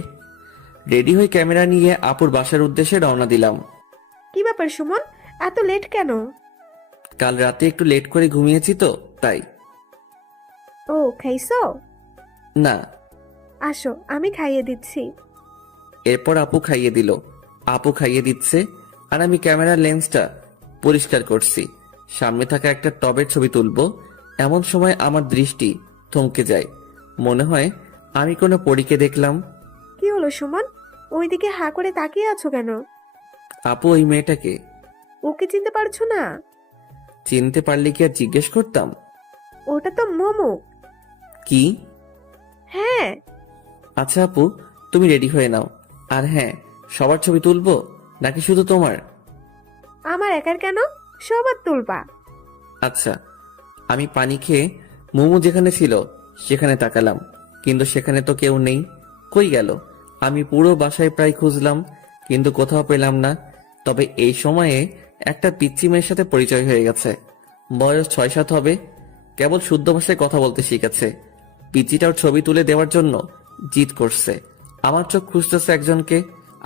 রেডি হয়ে ক্যামেরা নিয়ে আপুর বাসার উদ্দেশ্যে রওনা দিলাম। কি ব্যাপার সুমন, এত লেট কেন? কাল রাতে একটু লেট করে ঘুমিয়েছি তো তাই। ও খাইছো? না। আসো আমি খাইয়ে দিচ্ছি। এরপর আপু খাইয়ে দিল। আপু খাইয়ে দিচ্ছে আর আমি ক্যামেরার লেন্সটা পরিষ্কার করছি, সামনে থাকা একটা টবের ছবি তুলবো। এমন সময় আমার দৃষ্টি থমকে যায়, মনে হয় আমি কোনো পরীকে দেখলাম। কি হলো সুমন, ওইদিকে হা করে তাকিয়ে আছো কেন? আপু ওই মেয়েটাকে ওকে চিনতে পারছো না? চিনতে পারলে কি আর জিজ্ঞেস করতাম? ওটা তো মোমো। কি? হ্যাঁ। আচ্ছা আপু, তুমি রেডি হয়ে নাও। আর হ্যাঁ, সবার ছবি তুলবো নাকি শুধু তোমার? আমার একার কেন, সবার তুলবা। আচ্ছা। আমি পানি খেয়ে মোমো যেখানে ছিল সেখানে তাকালাম, কিন্তু সেখানে তো কেউ নেই। কই গেল? আমি পুরো বাসায় প্রায় খুঁজলাম, কিন্তু কোথাও পেলাম না। তবে এই সময়ে একটা পিচ্চি মেয়ের সাথে পরিচয় হয়ে গেছে। বয়স 6-7 হবে, কেবল শুদ্ধ ভাষায় কথা বলতে শিখেছে। পিচ্চিটার ছবি তুলে দেওয়ার জন্য জিদ করছে। আমার চোখ খুঁজতেছে একজনকে,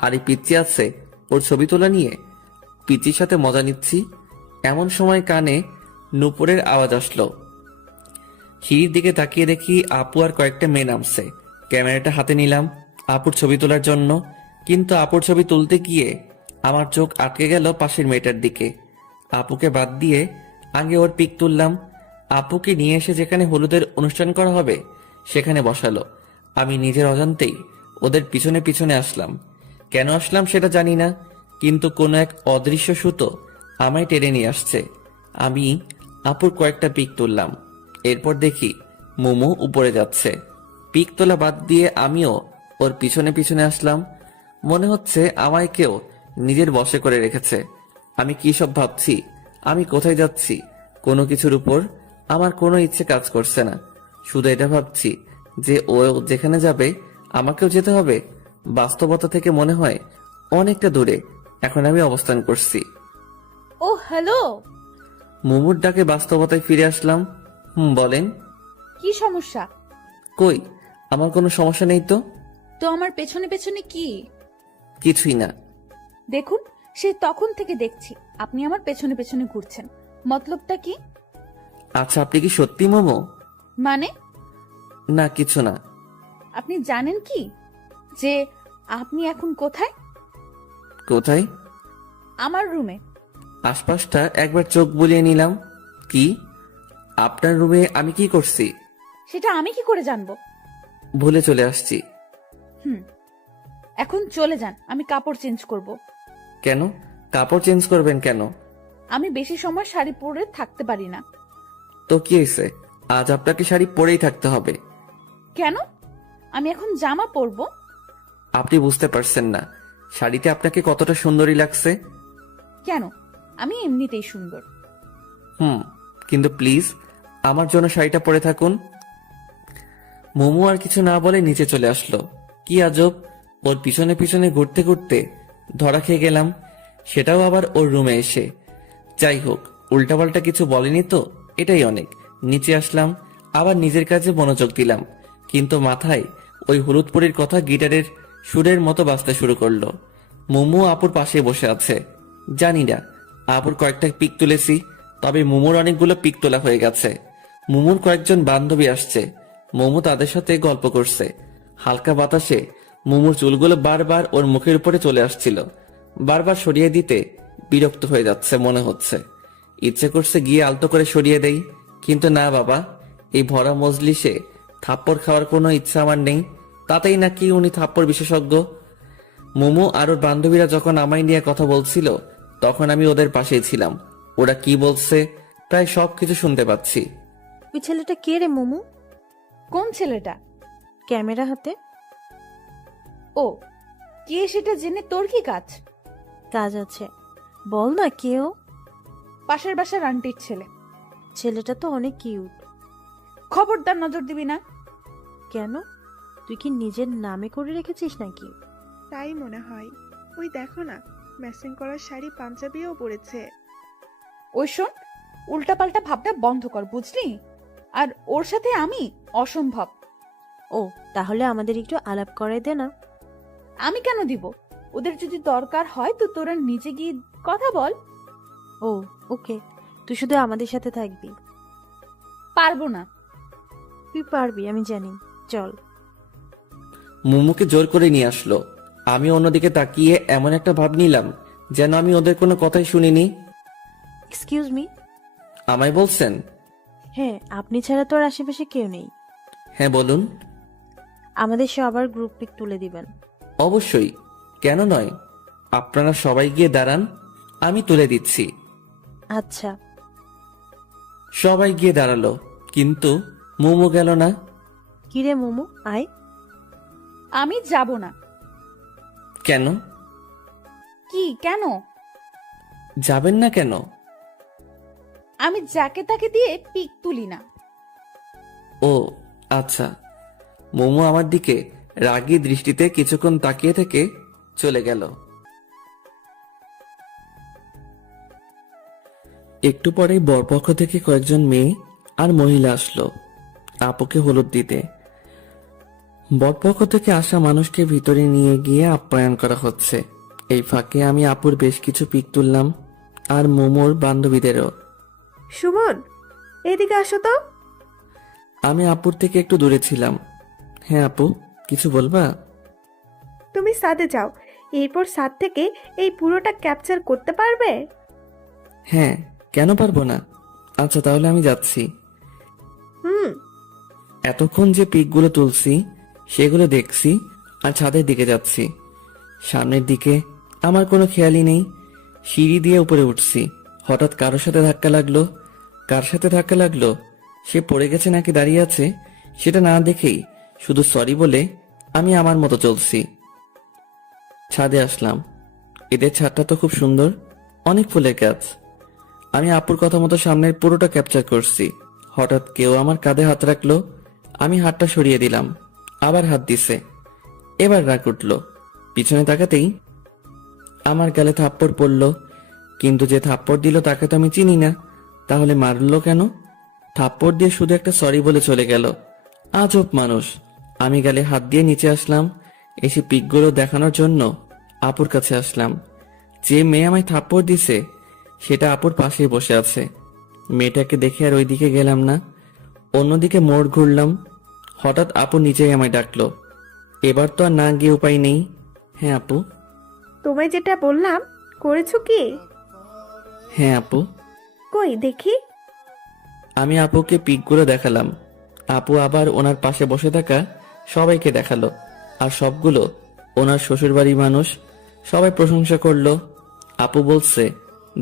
আর এই পিচ্চি আছে ওর ছবি তোলা নিয়ে। পিচ্চির সাথে মজা নিচ্ছি, এমন সময় কানে নূপুরের আওয়াজ আসলো। সিঁড়ির দিকে তাকিয়ে দেখি আপু আর কয়েকটা মেয়ে নামছে। ক্যামেরাটা হাতে নিলাম আপুর ছবি তোলার জন্য, কিন্তু আপুর ছবি তুলতে গিয়ে আমার চোখ আটকে গেল পাশের মেয়েটার দিকে। আপুকে বাদ দিয়ে আগে ওর পিক তুললাম। আপুকে নিয়ে এসে যেখানে হলুদের অনুষ্ঠান করা হবে সেখানে বসালো। আমি নিজের অজান্তেই ওদের পিছনে পিছনে আসলাম। কেন আসলাম সেটা জানি না, কিন্তু কোনো এক অদৃশ্য সুতো আমায় টেনে নিয়ে আসছে। আমি আপুর কয়েকটা পিক তুললাম, এরপর দেখি মোমো উপরে যাচ্ছে। পিক তোলা বাদ দিয়ে আমিও ওর পিছনে পিছনে আসলাম। মনে হচ্ছে আমায় কেউ নিজের বশে করে রেখেছে। আমি কি সব ভাবছি, আমি কোথায় যাচ্ছি, কোনো কিছুর উপর আমার কোনো ইচ্ছে কাজ করছে না। শুধু এটা ভাবছি যে ও যেখানে যাবে আমাকেও যেতে হবে। বাস্তবতা থেকে মনে হয় অনেকটা দূরে এখন আমি অবস্থান করছি। ও হ্যালো। মোমোর ডাকে বাস্তবতায় ফিরে আসলাম। বলেন। কি সমস্যা? কই, আমার কোনো সমস্যা নেই তো। তো আমার পেছনে পেছনে কি? কিছুই না। দেখুন, সেই তখন থেকে দেখছি আপনি আমার পেছনে পেছনে ঘুরছেন, মতলবটা কি? আচ্ছা, আপনি কি সত্যি মোমো? মানে? না কিছু না। আপনি জানেন কি যে আপনি এখন কোথায়? কোথায়? আমার রুমে। আশপাশটা একবার চোখ বুলিয়ে নিলাম। কি? আপনার রুমে আমি কি করছি? সেটা আমি কি করে জানবো? ভুলে চলে আসছি। এখন চলে যান, আমি কাপড় চেঞ্জ করব। কেন? কাপড় চেঞ্জ করবেন কেন? আমি বেশি সময় শাড়ি পরে থাকতে পারি না। তো কি হয়েছে, আজ আপনাকে শাড়ি পরেই থাকতে হবে। কেন? আমি এখন জামা পরবো। আপনি বুঝতে পারছেন না শাড়িতে আপনাকে কতটা সুন্দরী লাগছে। কেন? আমি এমনিতেই সুন্দর। কিন্তু প্লিজ আমার জন্য শাড়িটা পরে থাকুন। মোমো আর কিছু না বলে নিচে চলে আসলো। কি আজব, ওর পিছনে পিছনে ঘুরতে ঘুরতে ধরা খেয়ে গেলাম, সেটাও আবার ওর রুমে এসে। যাই হোক, উল্টাপাল্টা কিছু বলেনি তো, এটাই অনেক। নিচে আসলাম, আবার নিজের কাজে মনোযোগ দিলাম, কিন্তু মাথায় ওই হলুদ পরীর কথা গিটারের সুরের মতো বাজতে শুরু করলো। মোমো আপুর পাশে বসে আছে। জানি না, আপুর কয়েকটা পিক তুলেছি, তবে মোমোর অনেকগুলো পিক তোলা হয়ে গেছে। মোমোর কয়েকজন বান্ধবী আসছে, মোমো তাদের সাথে গল্প করছে। হালকা বাতাসে মোমোর চুলগুলো বারবার ওর মুখের উপরে চলে আসছিল। বারবার সরিয়ে দিতে বিরক্ত হয়ে যাচ্ছে মনে হচ্ছে। ইচ্ছে করছে গিয়ে আলতো করে সরিয়ে দেই, কিন্তু না বাবা, এই ভরা মজলিসে থাপ্পড় খাওয়ার কোনো ইচ্ছা আমার নেই। তাতেই নাকি উনি থাপ্পড় বিশেষজ্ঞ। মোমো আর ওর বান্ধবীরা যখন আমায় নিয়ে কথা বলছিল, তখন আমি ওদের পাশেই ছিলাম। ওরা কি বলছে প্রায় সবকিছু শুনতে পাচ্ছি। ওই ছেলেটা কে রে মোমো? কোন ছেলেটা? ক্যামেরা হাতে। ও, কে সেটা জেনে তোর কি কাজ? কাজ আছে, বল না কেউ। পাশের বাসার আন্টির ছেলে। ছেলেটা তো অনেক কিউট। খবরদার নজর দিবি না। কেন, তুই কি নিজের নামে করে রেখেছিস নাকি? তাই মনে হয়। ওই দেখো না, ম্যাচিং করা শাড়ি পাঞ্জাবিও পরেছে। ওই শোন, উল্টাপাল্টা ভাবনা বন্ধ কর, বুঝলি? আর ওর সাথে আমি অসম্ভব। ও, তাহলে আমাদের একটু আলাপ করাই দে না। আমি কেন দিব? ওদের যদি দরকার হয় তো তোরা নিজে গিয়ে কথা বল। ও ওকে, তুই শুধু আমাদের সাথে থাকবি। পারবো না। তুই পারবি, আমি জানি। চল। মোমোকে জোর করে নিয়ে আসলো। আমি অন্যদিকে তাকিয়ে এমন একটা ভাব নিলাম যেন আমি ওদের কোনো কথাই শুনিনি। Excuse me. আমায় বলছেন? হ্যাঁ, আপনি ছাড়া তো আর আশেপাশে কেউ নেই। হ্যাঁ বলুন। আমাদের সবার গ্রুপ পিক তুলে দিবেন। অবশ্যই, কেন নয়। আপনারা সবাই গিয়ে দাঁড়ান, আমি তুলে দিচ্ছি। আচ্ছা। সবাই গিয়ে দাঁড়ালো, কিন্তু মোমো গেল না। কিরে মোমো, আয়। আমি যাব না। কেন? কি কেন? যাবেন না কেন? আমি যাকে তাকে দিয়ে পিক তুলি না। ও আচ্ছা। মোমো আমার দিকে রাগী দৃষ্টিতে কিছুক্ষণ তাকিয়ে থেকে চলে গেল। একটু পরেই বরপক্ষ থেকে কয়েকজন মেয়ে আর মহিলা আসলো আপুকে হলুদ দিতে। বরপক্ষ থেকে আসা মানুষকে ভিতরে নিয়ে গিয়ে আপ্যায়ন করা হচ্ছে। এই ফাঁকে আমি আপুর বেশ কিছু পিক তুললাম, আর মোমোর বান্ধবীদেরও। সুমন, এদিকে আসো তো। আমি আপুর থেকে একটু দূরে ছিলাম। হ্যাঁ আপু, কিছু বলবা? তুমি ছাদে যাও, এরপর ছাদ থেকে এই পুরোটা ক্যাপচার করতে পারবে? হ্যাঁ, কেন পারবো না। আচ্ছা তাহলে আমি যাচ্ছি। হুম। এতক্ষণ যে পিকগুলো তুলছি সেগুলো দেখছি আর ছাদের দিকে যাচ্ছি। সামনের দিকে আমার কোনো খেয়ালই নেই। সিঁড়ি দিয়ে উপরে উঠছি, হঠাৎ কারোর সাথে ধাক্কা লাগলো। কার সাথে ধাক্কা লাগলো, সে পড়ে গেছে নাকি দাঁড়িয়ে আছে, সেটা না দেখেই শুধু সরি বলে আমি আমার মতো চলছি। ছাদে আসলাম। এদের ছাদটা তো খুব সুন্দর, অনেক ফুলের গাছ। আমি আপুর কথা মতো সামনের পুরোটা ক্যাপচার করছি। হঠাৎ কেউ আমার কাঁধে হাত রাখলো, আমি হাতটা সরিয়ে দিলাম, আবার হাত দিছে। এবার রাগ উঠলো। পিছনে তাকাতেই আমার গালে থাপ্পড় পড়লো, কিন্তু যে থাপ্পড় দিল তাকে তো আমি চিনি না, তাহলে মারলো কেন? থাপ্পড় দিয়ে শুধু একটা সরি বলে চলে গেল। আজব মানুষ। আমি গালে হাত দিয়ে নিচে আসলাম, এসে পিকগুলো দেখানোর জন্য আপুর কাছে আসলাম। যে মেয়ে আমায় থাপ্পড় দিছে সেটা আপুর পাশেই বসে আছে। মেয়েটাকে দেখে আর ওইদিকে গেলাম না, অন্যদিকে মোড় ঘুরলাম। হঠাৎ আপু নিচেই আমায় ডাকলো। এবার তো আর না গিয়ে উপায় নেই। হ্যাঁ আপু। তোমায় যেটা বললাম করেছো কি? হ্যাঁ আপু। কই দেখি। আমি আপুকে পিকগুলো দেখালাম। আপু আবার ওনার পাশে বসে থাকা সবাইকে দেখালো, আর সবগুলো ওনার শ্বশুরবাড়ির মানুষ। সবাই প্রশংসা করলো। আপু বলছে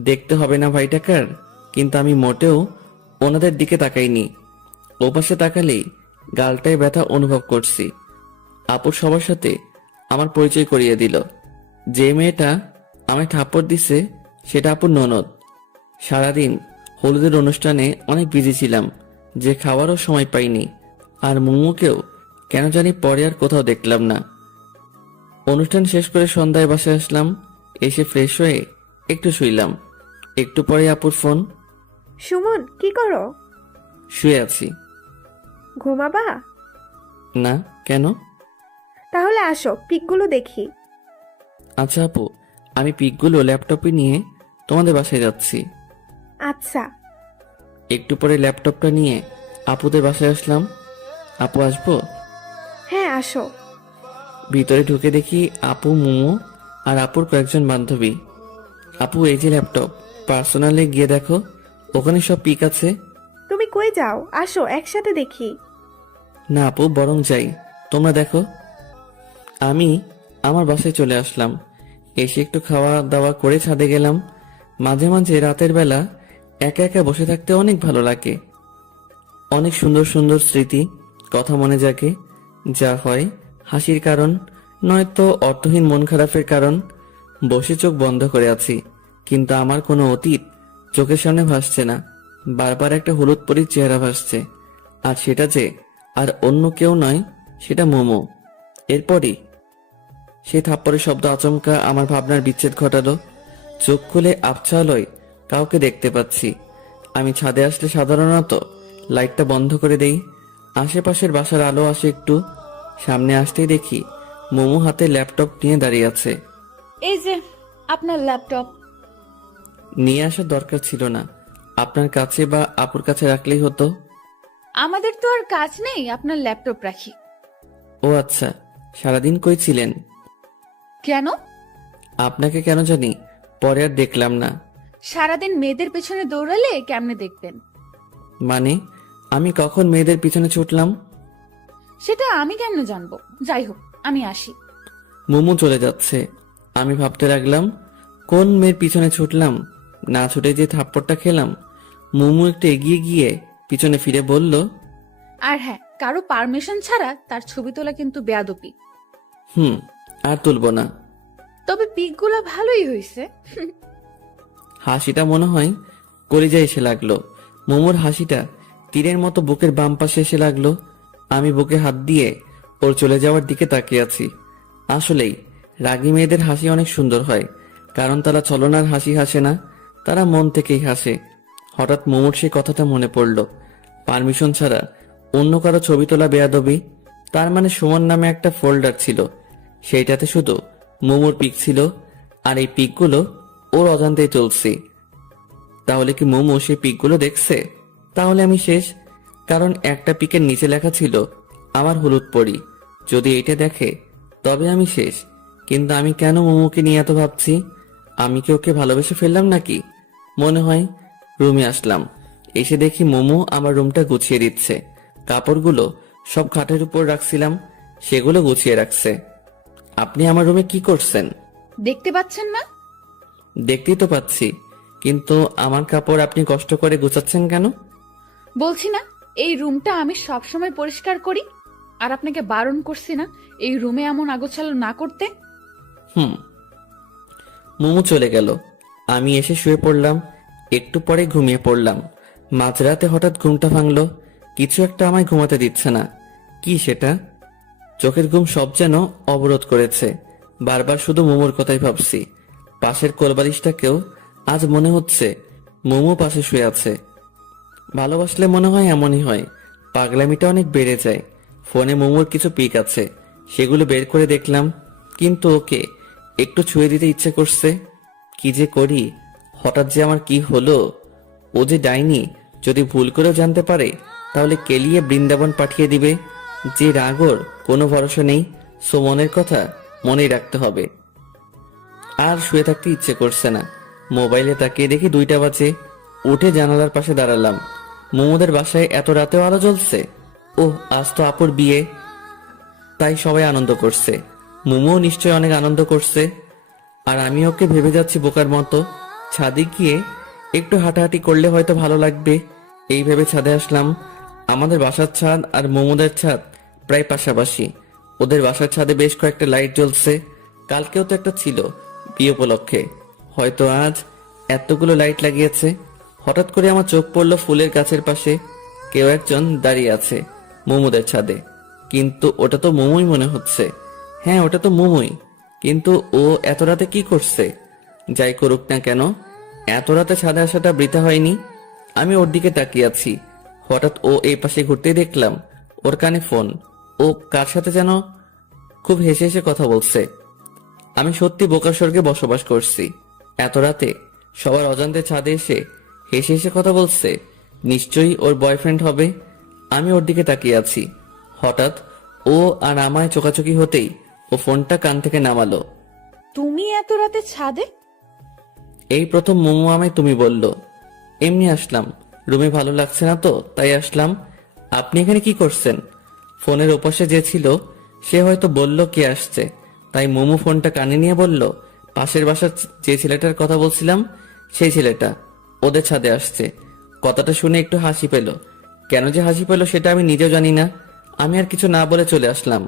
দেখতে হবে না ভাইটাকার, কিন্তু আমি মোটেও ওনাদের দিকে তাকাইনি। ওপাশে তাকালেই গালটায় ব্যথা অনুভব করছি। আপু সবার সাথে আমার পরিচয় করিয়ে দিল। যে মেয়েটা আমায় থাপ্পড় দিছে সেটা আপুর ননদ। সারাদিন হলুদের অনুষ্ঠানে অনেক বিজি ছিলাম যে খাওয়ারও সময় পাইনি, আর মোমোকেও কেন জানি পরে আর কোথাও দেখলাম না। অনুষ্ঠান শেষ করে সন্ধ্যায় বাসায় আসলাম। এসে ফ্রেশ হয়ে একটু শুইলাম। একটু পরে আপুর ফোন। সুমন কি করো? শুয়ে আছি। ঘুমাবা? না, কেন? তাহলে আসো পিকগুলো দেখি। আচ্ছা আপু, আমি পিকগুলো ল্যাপটপে নিয়ে তোমাদের বাসায় যাচ্ছি। আচ্ছা। একটু পরে ল্যাপটপটা নিয়ে আপুদের বাসায় আসলাম। আপু আসবো? হ্যাঁ আসো। ভিতরে ঢুকে দেখি আপু, মোমো আর আপুর কয়েকজন বান্ধবী। আপু, এই যে ল্যাপটপ, পার্সোনালে গিয়ে দেখো, ওখানে সব পিক আছে। তুমি কই যাও? আসো একসাথে দেখি। না আপু, বরং যাই, তোমরা দেখো। আমি আমার বাসায় চলে আসলাম। এসে একটু খাওয়া দাওয়া করে ছাদে গেলাম। মাঝে মাঝে রাতের বেলা একা একা বসে থাকতে অনেক ভালো লাগে। অনেক সুন্দর সুন্দর স্মৃতি, কথা মনে জাগে। যা হয় হাসির কারণ, নয়তো অর্থহীন মন খারাপের কারণ। বসে চোখ বন্ধ করে আছি, কিন্তু আমার কোনো অতীত চোখের সামনে ভাসছে না। বারবার একটা হলুদ পরীর চেহারা ভাসছে, আর সেটা যে আর অন্য কেউ নয়, সেটা মোমো। এরপরই সেই থাপ্পড়ের শব্দ আচমকা আমার ভাবনার বিচ্ছেদ ঘটালো। চোখ খুলে আবছা আলোয় কাউকে দেখতে পাচ্ছি। আমি ছাদে আসলে সাধারণত লাইটটা বন্ধ করে দেই। আশেপাশের বাসার আলো আসে একটু। সামনে আসতেই দেখি মোমো হাতে ল্যাপটপ নিয়ে দাঁড়িয়ে আছে। এই যে আপনার ল্যাপটপ। নিয়ে আসার দরকার ছিল না, আপনার কাছে বা আপুর কাছে রাখলেই হতো। আমাদের তো আর কাজ নেই আপনার ল্যাপটপ রাখি। ও আচ্ছা, সারাদিন কই ছিলেন? কেন? আপনাকে কেন জানি পরে আর দেখলাম না। সারাদিন মেয়েদের পেছনে দৌড়ালে কেমনে দেখবেন? মানে, আমি কখন মেয়েদের পিছনে ছুটলাম? সেটা আমি কেন জানবো? যাই হোক, আমি আসি। মোমো চলে যাচ্ছে। আমি ভাবতে লাগলাম, কোন মেয়ের পিছনে ছুটলাম? না ছুটে যে থাপ্পড়টা খেলাম। মোমো একটু এগিয়ে গিয়ে পিছনে ফিরে বলল, আর হ্যাঁ, কারো পারমিশন ছাড়া তার ছবি তোলা কিন্তু বেয়াদবি। আর তুলবো না। তবে পিকগুলো ভালোই হয়েছে। হাসিটা মনে হয় কলিজায় এসে লাগলো। মোমোর হাসিটা তীরের মতো বুকের বাম পাশে এসে লাগলো। আমি বুকে হাত দিয়ে ওর চলে যাওয়ার দিকে তাকিয়ে আছি। আসলেই রাগী মেয়েদের হাসি অনেক সুন্দর হয়, কারণ তারা ছলনার হাসি হাসে না, তারা মন থেকেই হাসে। হঠাৎ মোমোর সেই কথাটা মনে পড়ল, পারমিশন ছাড়া অন্য কারো ছবি তোলা বেয়াদবি। তার মানে সুমন নামে একটা ফোল্ডার ছিল, সেইটাতে শুধু মোমোর পিক ছিল, আর এই পিকগুলো ওর অজান্তেই চলছে। তাহলে কি মোমো সেই পিকগুলো দেখছে? তাহলে আমি শেষ, কারণ একটা পিকের নিচে লেখা ছিল আমার হলুদ পরি। যদি এটা দেখে তবে আমি শেষ। কিন্তু আমি কেন মোমোকে নিয়ে এত ভাবছি? আমি কি ওকে ভালোবেসে ফেললাম নাকি? মনে হয় রুমে আসলাম, এসে দেখি মোমো আমার রুমটা গুছিয়ে দিচ্ছে। কাপড়গুলো সব খাটের উপর রাখছিলাম, সেগুলো গুছিয়ে রাখছে। আপনি আমার রুমে কি করছেন? দেখতে পাচ্ছেন না? দেখতেই তো পাচ্ছি, কিন্তু আমার কাপড় আপনি কষ্ট করে গুছাচ্ছেন কেন? বলছি না, এই রুমটা আমি সবসময় পরিষ্কার করি, আর আপনাকে বারণ করছি না এই রুমে এমন আগোছালো না করতে। মোমো চলে গেল। আমি এসে শুয়ে পড়লাম। একটু পরে ঘুমিয়ে পড়লাম। মাঝরাতে হঠাৎ ঘুমটা ভাঙলো। কিছু একটা আমায় ঘুমাতে দিচ্ছে না। কি সেটা? চোখের ঘুম সব যেন অবরোধ করেছে। বারবার শুধু মোমোর কথাই ভাবছি। পাশের কোলবালিশটাকেও আজ মনে হচ্ছে মোমো পাশে শুয়ে আছে। ভালোবাসলে মনে হয় এমনই হয়, পাগলামিটা অনেক বেড়ে যায়। ফোনে মোমোর কিছু পিক আছে, সেগুলো বের করে দেখলাম, কিন্তু ওকে একটু ছুঁয়ে দিতে ইচ্ছে করছে। কি যে করি, হঠাৎ যে আমার কি হলো? ও যে ডাইনি, যদি ভুল করেও জানতে পারে তাহলে কেলিয়ে বৃন্দাবন পাঠিয়ে দিবে। যে রাগর কোনো ভরসা নেই, সো মনের কথা মনেই রাখতে হবে। আর শুয়ে থাকতে ইচ্ছে করছে না। মোবাইলে তাকিয়ে দেখি 2টা বাজে। উঠে জানালার পাশে দাঁড়ালাম। মোমোদের বাসায় এত রাতেও আলো জ্বলছে। ওহ, আজ তো আপুর বিয়ে, তাই সবাই আনন্দ করছে। মোমো নিশ্চয় অনেক আনন্দ করছে, আর আমি ওকে ভেবে যাচ্ছি বোকার মতো। ছাদে গিয়ে একটু হাঁটাহাঁটি করলে হয়তো ভালো লাগবে, এই ভেবে ছাদে আসলাম। আমাদের বাসার ছাদ আর মোমোদের ছাদ প্রায় পাশাপাশি। ওদের বাসার ছাদে বেশ কয়েকটা লাইট জ্বলছে। কালকেও তো একটা ছিল বিয়ে উপলক্ষে, হয়তো আজ এতগুলো লাইট লাগিয়েছে। হঠাৎ করে আমার চোখ পড়ল ফুলের গাছের পাশে। কেউ একজন দাঁড়িয়ে আছে মোমোদের ছাদে। কিন্তু ওটা তো মোমোই মনে হচ্ছে। হ্যাঁ, ওটা তো মোমোই, কিন্তু ও এত রাতে কি করছে? যাই করুক না কেন, এত রাতে ছাদে আসাটা বৃথা হয়নি। আমি ওর দিকে তাকিয়ে আছি। হঠাৎ ও এই পাশে ঘুরতেই দেখলাম ওর কানে ফোন। ও কার সাথে যেন খুব হেসে হেসে কথা বলছে। আমি সত্যি বোকার স্বর্গে বসবাস করছি। এত রাতে সবার অজান্তে ছাদে এসে হেসে হেসে কথা বলছে, নিশ্চয়ই ওর বয়ফ্রেন্ড হবে। আমি ওর দিকে তাকিয়ে আছি। হঠাৎ ও আর আমায় চোকাচোকি হতেই ও ফোনটা কান থেকে নামালো। তুমি এত রাতে ছাদে? এই প্রথম মোমো আমায় তুমি বলল। এমনি আসলাম, রুমে ভালো লাগছে না তো তাই আসলাম। আপনি এখানে কি করছেন? ফোনের ওপাশে যে ছিল সে হয়তো বলল কে আসছে, তাই মোমো ফোনটা কানে নিয়ে বলল, পাশের বাসার যে ছেলেটার কথা বলছিলাম সেই ছেলেটা ওদের ছাদে আসছে। কথাটা শুনে একটু হাসি পেল। কেন যে হাসি পেল সেটা আমি নিজেও জানি না। আমি আর কিছু না বলে চলে আসলাম।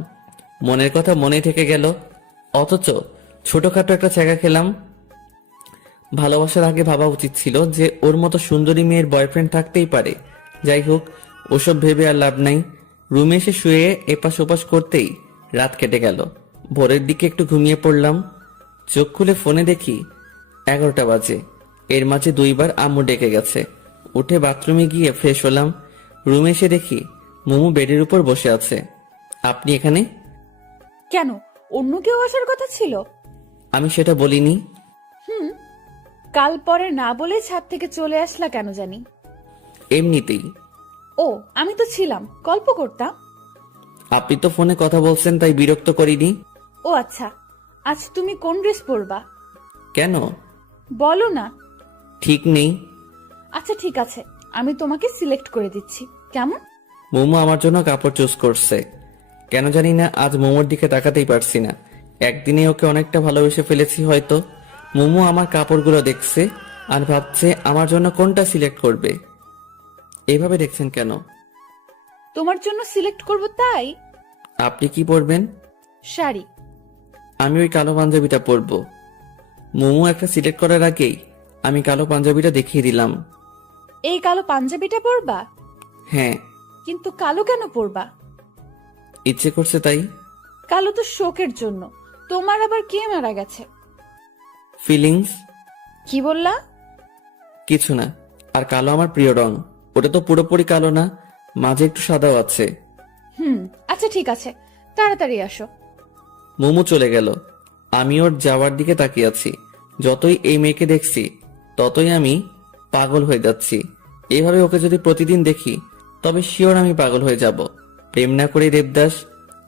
মনের কথা মনেই থেকে গেল, অথচ ছোটখাটো একটা ছ্যাঁকা খেলাম। ভালোবাসার আগে ভাবা উচিত ছিল যে ওর মতো সুন্দরী মেয়ের বয়ফ্রেন্ড থাকতেই পারে। যাই হোক, ওসব ভেবে আর লাভ নাই। রুমে এসে শুয়ে এপাশ ওপাশ করতেই রাত কেটে গেল। ভোরের দিকে একটু ঘুমিয়ে পড়লাম। চোখ খুলে ফোনে দেখি 11টা বাজে। এর মাঝে 2বার আম্মু ডেকে গেছে। উঠে বাথরুমে গিয়ে ফ্রেশ হলাম। রুমে এসে দেখি মোমো বেডের উপর বসে আছে। আপনি এখানে? কেন, অন্য কেউ আসার কথা ছিল? আমি সেটা বলিনি। কাল পরে না বলে ছাদ থেকে চলে আসলা কেন জানি? এমনিতেই। ও, আমি তো ছিলাম, গল্প করতাম। আপনি তো ফোনে কথা বলছেন তাই বিরক্ত করিনি। ও আচ্ছা, আজ তুমি কোন ড্রেস পরবা? কেন? বলো না। ঠিক নেই। আচ্ছা ঠিক আছে, আমি তোমাকে সিলেক্ট করে দিচ্ছি, কেমন? মোমো আমার জন্য কাপড় চুজ করছে। কেন জানি না আজ মোমোর দিকে তাকাতেই পারছি না। একদিনে ওকে অনেকটা ভালোবেসে ফেলেছি হয়তো। মোমো আমার কাপড়গুলো দেখছে আর ভাবছে আমার জন্য কোনটা সিলেক্ট করবে। এইভাবে দেখছেন কেন? তোমার জন্য সিলেক্ট করব তাই। আপনি কি পরবেন? শাড়ি। আমি ওই কালো পাঞ্জাবিটা পরবো। মোমো একটা সিলেক্ট করার আগেই আমি কালো পাঞ্জাবিটা দেখিয়ে দিলাম। এই কালো পাঞ্জাবিটা পরবা? হ্যাঁ। কিন্তু কালো কেন পরবা? ইচ্ছে করছে তাই। কালো তো শোকের জন্য। তোমার আবার কে মারা গেছে? ফিলিংস। কি বললা? কিছু না। আর কালো আমার প্রিয় রং। ওটা তো পুরোপুরি কালো না, মাঝে একটু সাদাও আছে। আচ্ছা ঠিক আছে, তাড়াতাড়ি আসো। মোমো চলে গেল। আমি ওর যাওয়ার দিকে তাকিয়ে আছি। যতই এই মেয়েকে দেখছি ততই আমি পাগল হয়ে যাচ্ছি। এভাবে ওকে যদি প্রতিদিন দেখি তবে শিওর আমি পাগল হয়ে যাব। প্রেম না করে দেবদাস।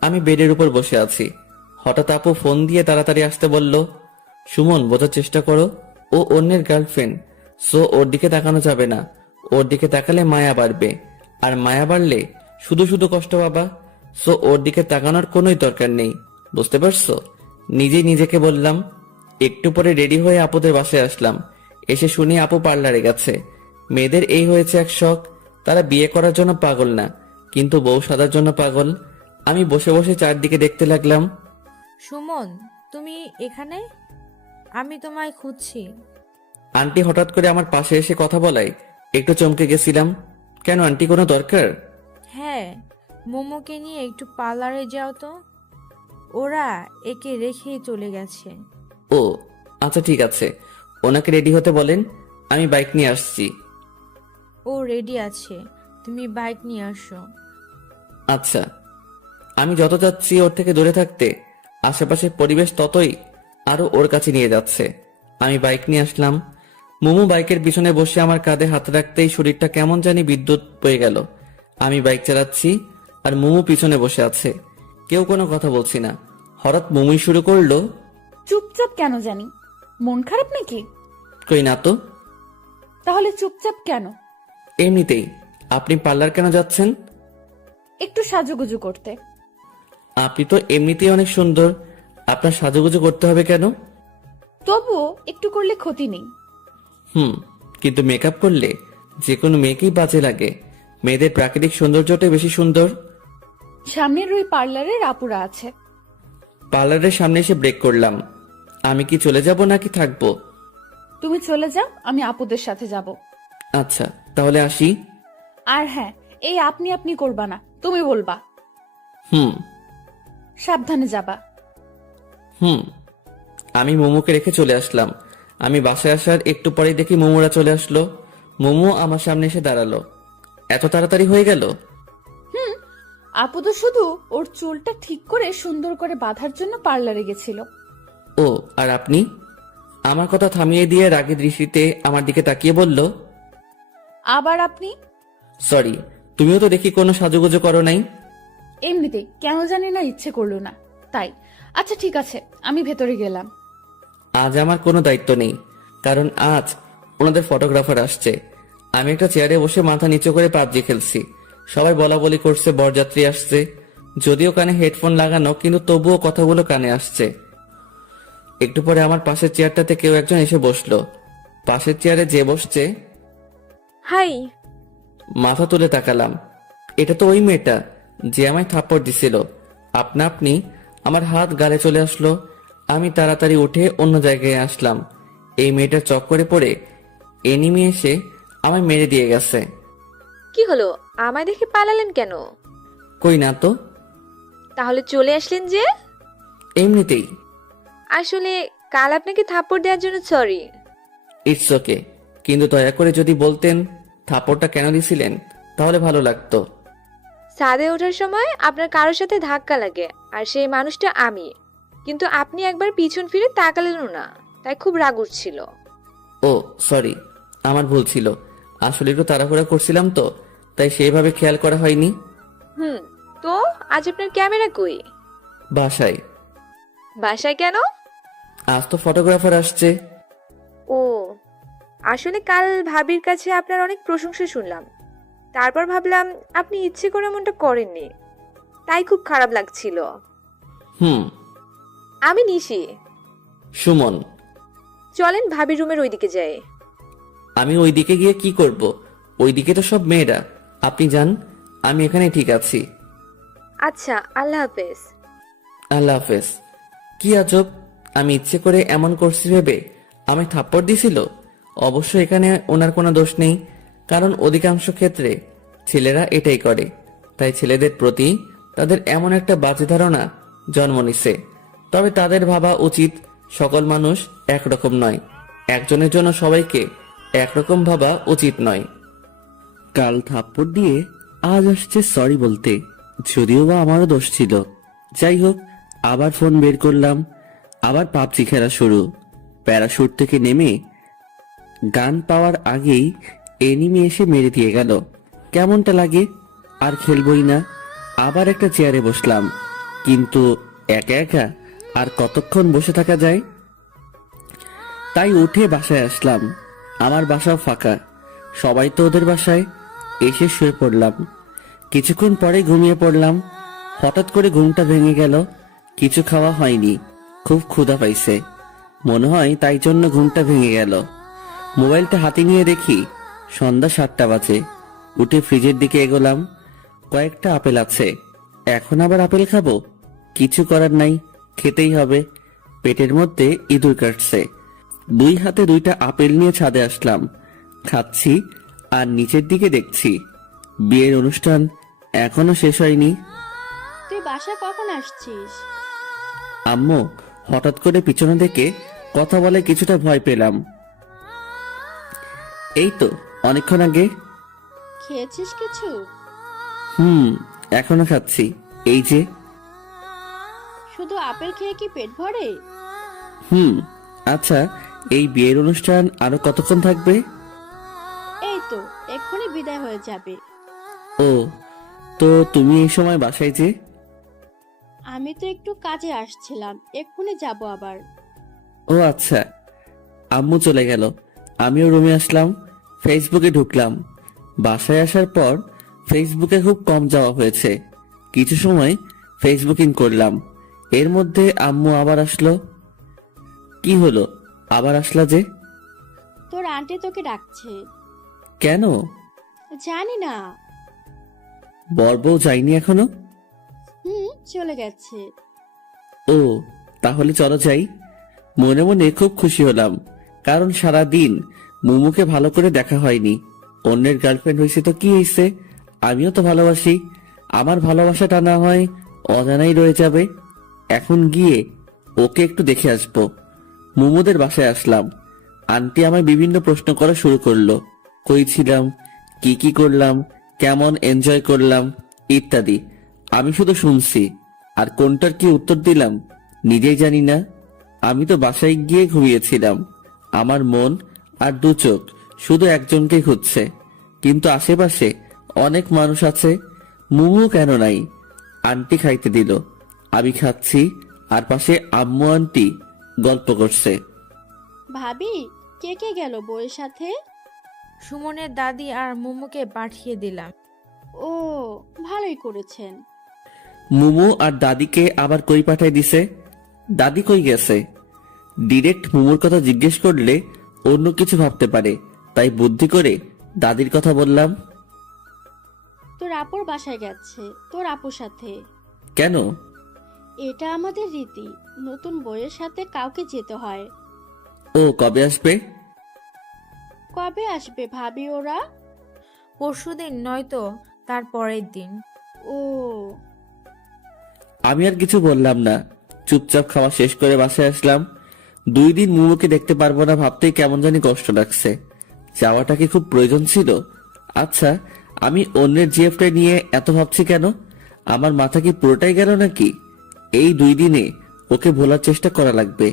আমি বেডের উপর বসে আছি। হঠাৎ আপু ফোন দিয়ে তাড়াতাড়ি আসতে বলল। সুমন, বোঝার চেষ্টা করো, ও অন্যের গার্লফ্রেন্ড। সো ওর দিকে তাকানো যাবে না। ওর দিকে তাকালে মায়া বাড়বে, আর মায়া বাড়লে শুধু শুধু কষ্ট পাবা। সো ওর দিকে তাকানোর কোনোই দরকার নেই, বুঝতে পারছো? নিজেই নিজেকে বললাম। একটু পরে রেডি হয়ে আপুদের বাসায় আসলাম। এসে শুনি আপু পার্লারে গেছে। মেয়েদের এই হয়েছে এক শখ, তারা বিয়ে করার জন্য পাগল না, কিন্তু বউ সাজার জন্য পাগল। আমি বসে বসে চারদিকে দেখতে লাগলাম। সুমন, তুমি এখানে? আমি তোমায় খুঁজছি। আন্টি হঠাৎ করে আমার পাশে এসে কথা বলায় একটু চমকে গেছিলাম। কেন আন্টি, কোনো দরকার? হ্যাঁ, মোমোকে নিয়ে একটু পার্লারে যাও তো। ওরা একে রেখেই চলে গেছে। ও আচ্ছা ঠিক আছে, ওনাকে রেডি হতে বলেন, আমি বাইক নিয়ে আসছি। ও রেডি আছে, তুমি বাইক নিয়ে আসো। আচ্ছা। আমি যত যাচ্ছি ওর থেকে দূরে থাকতে, আশেপাশের পরিবেশ ততই আরো ওর কাছে নিয়ে যাচ্ছে। আমি বাইক নিয়ে আসলাম। মোমো বাইকের পিছনে বসে আমার কাঁধে হাত রাখতেই শরীরটা কেমন জানি বিদ্যুৎ বয়ে গেল। আমি বাইক চালাচ্ছি আর মোমো পিছনে বসে আছে। কেউ কোনো কথা বলছি না। হঠাৎ মোমোই শুরু করলো। চুপচাপ কেন জানি? মন খারাপ নাকি? কই না তো। তাহলে চুপচাপ কেন? এমনিতেই। আপনি পার্লার কেন যাচ্ছেন? একটু সাজুগুজু করতে। আপনি তো এমনিতেই অনেক সুন্দর, আপনার সাজুগুজু করতে হবে কেন? তবুও একটু করলে ক্ষতি নেই। কিন্তু মেকআপ করলে যে কোনো মেয়েকেই বাজে লাগে। মেয়েদের প্রাকৃতিক সৌন্দর্যটাই বেশি সুন্দর। সামনের ওই পার্লারের আপুরা আছে। পার্লারের সামনে এসে ব্রেক করলাম। আমি কি চলে যাব নাকি থাকবো? তুমি চলে যাও, আমি আপুদের সাথে যাব। আচ্ছা তাহলে আসি। আর হ্যাঁ, এই আপনি আপনি করবা না, তুমি বলবা। হুম সাবধানে যাবা। হুম। আমি মোমোকে রেখে চলে আসলাম। আমি বাসায় আসার একটু পরেই দেখি মোমোরা চলে আসলো। মোমো আমার সামনে এসে দাঁড়ালো। এত তাড়াতাড়ি হয়ে গেল? আপু তো শুধু ওর চুলটা ঠিক করে সুন্দর করে বাঁধার জন্য পার্লারে গেছিল। ও, আর আপনি? আমার কথা থামিয়ে দিয়ে রাগী দৃষ্টিতে আমার দিকে তাকিয়ে বলল, আবার আপনি? সরি, তুমিও তো দেখি কোনো সাজুগুজু করো নাই। এমনিতেই কেন জানি না ইচ্ছে করলো না, তাই। আচ্ছা ঠিক আছে, আমি ভেতরে গেলাম। আজ আমার কোনো দায়িত্ব নেই, কারণ আজ ওনাদের ফটোগ্রাফার আসছে। আমি একটা চেয়ারে বসে মাথা নিচু করে পাবজি খেলছি। সবাই বলা বলি করছে বরযাত্রী আসছে। যদিও কানে হেডফোন লাগানো, কিন্তু তবুও কথাগুলো কানে আসছে। একটু পরে আমার পাশের চেয়ারটাতে কেউ একজন এসে বসলো। পাশের চেয়ারে যে বসছে, হাই। মাথা তুলে তাকালাম। এটা তো ওই মেয়েটা যে আমায় থাপ্পড় দিছিল। আপনা আপনি আমার হাত গালে চলে আসলো। আমি তাড়াতাড়ি উঠে অন্য জায়গায় আসলাম। এই মেয়েটার চক্করে পড়ে এনিমি এসে আমায় মেরে দিয়ে গেছে। কি হলো, আমায় দেখে পালালেন কেন? কই না তো। তাহলে চলে আসলেন যে? এমনিতেই। আসলে কাল আপনাকে থাপ্পড় দেওয়ার জন্য সরি। ইটস ওকে, কিন্তু দয়া করে যদি বলতেন থাপ্পড়টা কেন দিছিলেন তাহলে ভালো লাগতো। ছাদে ওঠার সময় আপনার কারোর সাথে ধাক্কা লাগে, আর সেই মানুষটা আমি। কিন্তু আপনি একবার পিছন ফিরে তাকালেনও না, তাই খুব রাগ উঠছিল। ও সরি, আমার ভুল ছিল। আসলে একটু তাড়াহুড়া করছিলাম তো, তাই সেইভাবে খেয়াল করা হয়নি। তো আজ আপনার ক্যামেরা কই? বাসায়। বাসায় কেন? আজ তো ফটোগ্রাফার আসছে। ও, আসলে কাল ভাবির কাছে আপনার অনেক প্রশংসা শুনলাম। তারপর ভাবলাম আপনি ইচ্ছে করে এমনটা করেননি, তাই খুব খারাপ লাগছিল। হুম। আমি নিশি। সুমন। চলেন ভাবির রুমের ওইদিকে যাই। আমি ওইদিকে গিয়ে কি করব? ওইদিকে তো সব মেয়েরা। আপনি যান, আমি এখানে ঠিক আছি। আচ্ছা, আল্লাহ হাফেজ। আল্লাহ হাফেজ। কি আজব, আমি ইচ্ছে করে এমন করছি ভেবে আমি থাপ্পড় দিছিল। অবশ্য এখানে ওনার কোনো দোষ নেই, কারণ অধিকাংশ ক্ষেত্রে ছেলেরা এটাই করে। তাই ছেলেদের প্রতি তাদের এমন একটা বাজে ধারণা জন্ম নিছে। তবে তাদের ভাবা উচিত সকল মানুষ একরকম নয়। একজনের জন্য সবাইকে একরকম ভাবা উচিত নয়। কাল থাপ্পড় দিয়ে আজ আসছে সরি বলতে, যদিও বা আমারও দোষ ছিল। যাই হোক, আবার ফোন বের করলাম। আবার পাবজি খেলা শুরু। প্যারাশুট থেকে নেমে গান পাওয়ার আগেই এনিমি এসে মেরে দিয়ে গেল। কেমনটা লাগে? আর খেলবই না। আবার একটা চেয়ারে বসলাম, কিন্তু একা একা আর কতক্ষণ বসে থাকা যায়? তাই উঠে বাসায় আসলাম। আমার বাসাও ফাঁকা, সবাই তো ওদের বাসায়। এসে শুয়ে পড়লাম। কিছুক্ষণ পরে ঘুমিয়ে পড়লাম। হঠাৎ করে ঘুমটা ভেঙে গেল। কিছু খাওয়া হয়নি, খুব ক্ষুধা পাইছে মনে হয়, তাই জন্য ঘুমটা ভেঙে গেল। মোবাইলটা হাতে নিয়ে দেখি সন্ধ্যা 7টা বাজে। উঠে ফ্রিজের দিকে এগোলাম। কয়েকটা আপেল আছে, এখন আবার আপেল খাবো? কিছু করার নাই, খেতেই হবে। পেটের মধ্যে ইঁদুর কাটছে। 2 হাতে 2টা আপেল নিয়ে ছাদে আসলাম। খাচ্ছি আর নিচের দিকে দেখছি বিয়ের অনুষ্ঠান এখনো শেষ হয়নি। তুই বাসা কখন আসছিস? আম্মু হঠাৎ করে পিছনে থেকে কথা বলে কিছুটা ভয় পেলাম। এই তো অনেকক্ষণ আগে। খেয়েছিস কিছু? এখনো খাচ্ছি, এই যে। শুধু আপেল খেয়ে কি পেট ভরে? আচ্ছা, এই বিয়ের অনুষ্ঠান আরো কতক্ষণ থাকবে? এই তো এক্ষুনি বিদায় হয়ে যাবে। ও, তো তুমি এই সময় বাসায় যে? আমি তো একটু কাজে আসছিলাম, এক্ষুনি যাব আবার। ও আচ্ছা। আম্মু চলে গেল, আমিও রুমে আসলাম। ফেসবুকে ঢুকলাম। বাসায় আসার পর ফেসবুকে খুব কম যাওয়া হয়েছে। কিছু সময় ফেসবুকিং করলাম। এর মধ্যে আম্মু আবার আসলো। কি হলো, আবার আসলা যে? তোর আন্টি তোকে ডাকছে। কেন? জানি না। বর বউ যায়নি এখনো? চলে গেছে। ও, তাহলে চলো যাই। মনে মনে খুব খুশি হলাম, কারণ সারা দিন মুমুকে ভালো করে দেখা হয়নি। অন্যের গার্লফ্রেন্ড হয়েছে তো কি হয়েছে, আমিও তো ভালোবাসি। আমার ভালোবাসাটা না হয় অজানাই রয়ে যাবে। এখন গিয়ে ওকে একটু দেখে আসবো। মুমুদের বাসায় আসলাম। আন্টি আমায় বিভিন্ন প্রশ্ন করা শুরু করলো। কই ছিলাম, কি করলাম, কেমন এনজয় করলাম ইত্যাদি। আমি শুধু শুনছি, আর কোনটার কি উত্তর দিলাম নিজেই জানি না। আমি তো বাসায় গিয়ে ঘুমিয়েছিলাম। আমার মন আর দু চোখ শুধু একজনকে খুঁজছে, কিন্তু আশেপাশে অনেক মানুষ আছে। মুমু কেন নাই? আন্টি খাইতে দিল, আমি খাচ্ছি, আর পাশে আম্মু আন্টি গল্প করছে। ভাবি, কে কে গেল বউয়ের সাথে? সুমনের দাদি আর মোমোকে পাঠিয়ে দিলাম। ও, ভালোই করেছেন। মুমু আর দাদিকে আবার কই পাঠাই দিছে? দাদি কই গেছে? ডিরেক্ট মুমুর কথা জিজ্ঞেস করলে অন্য কিছু ভাবতে পারে, তাই বুদ্ধি করে দাদির কথা বললাম। তোর আপুর বাসায় গেছে, তোর আপুর সাথে। কেন? এটা আমাদের রীতি, নতুন বউয়ের সাথে কাউকে যেতে হয়। ও কবে আসবে? কবে আসবে ভাবি ওরা? পরশুদিন নয়তো তার পরের দিন। ও, আমি আর কিছু বললাম না, চুপচাপ খাওয়া শেষ করে বাসায় আসলাম। 2 দিন মুমুকে দেখতে পারবো না ভাবতেই কেমন জানি কষ্ট লাগছে। যাওয়াটা কি খুব প্রয়োজন ছিল? আচ্ছা, আমি অন্যের জিএফটা নিয়ে এত ভাবছি কেন? আমার মাথা কি পুরোটাই গেল নাকি? এই 2 দিনে ওকে ভোলার চেষ্টা করা লাগবে।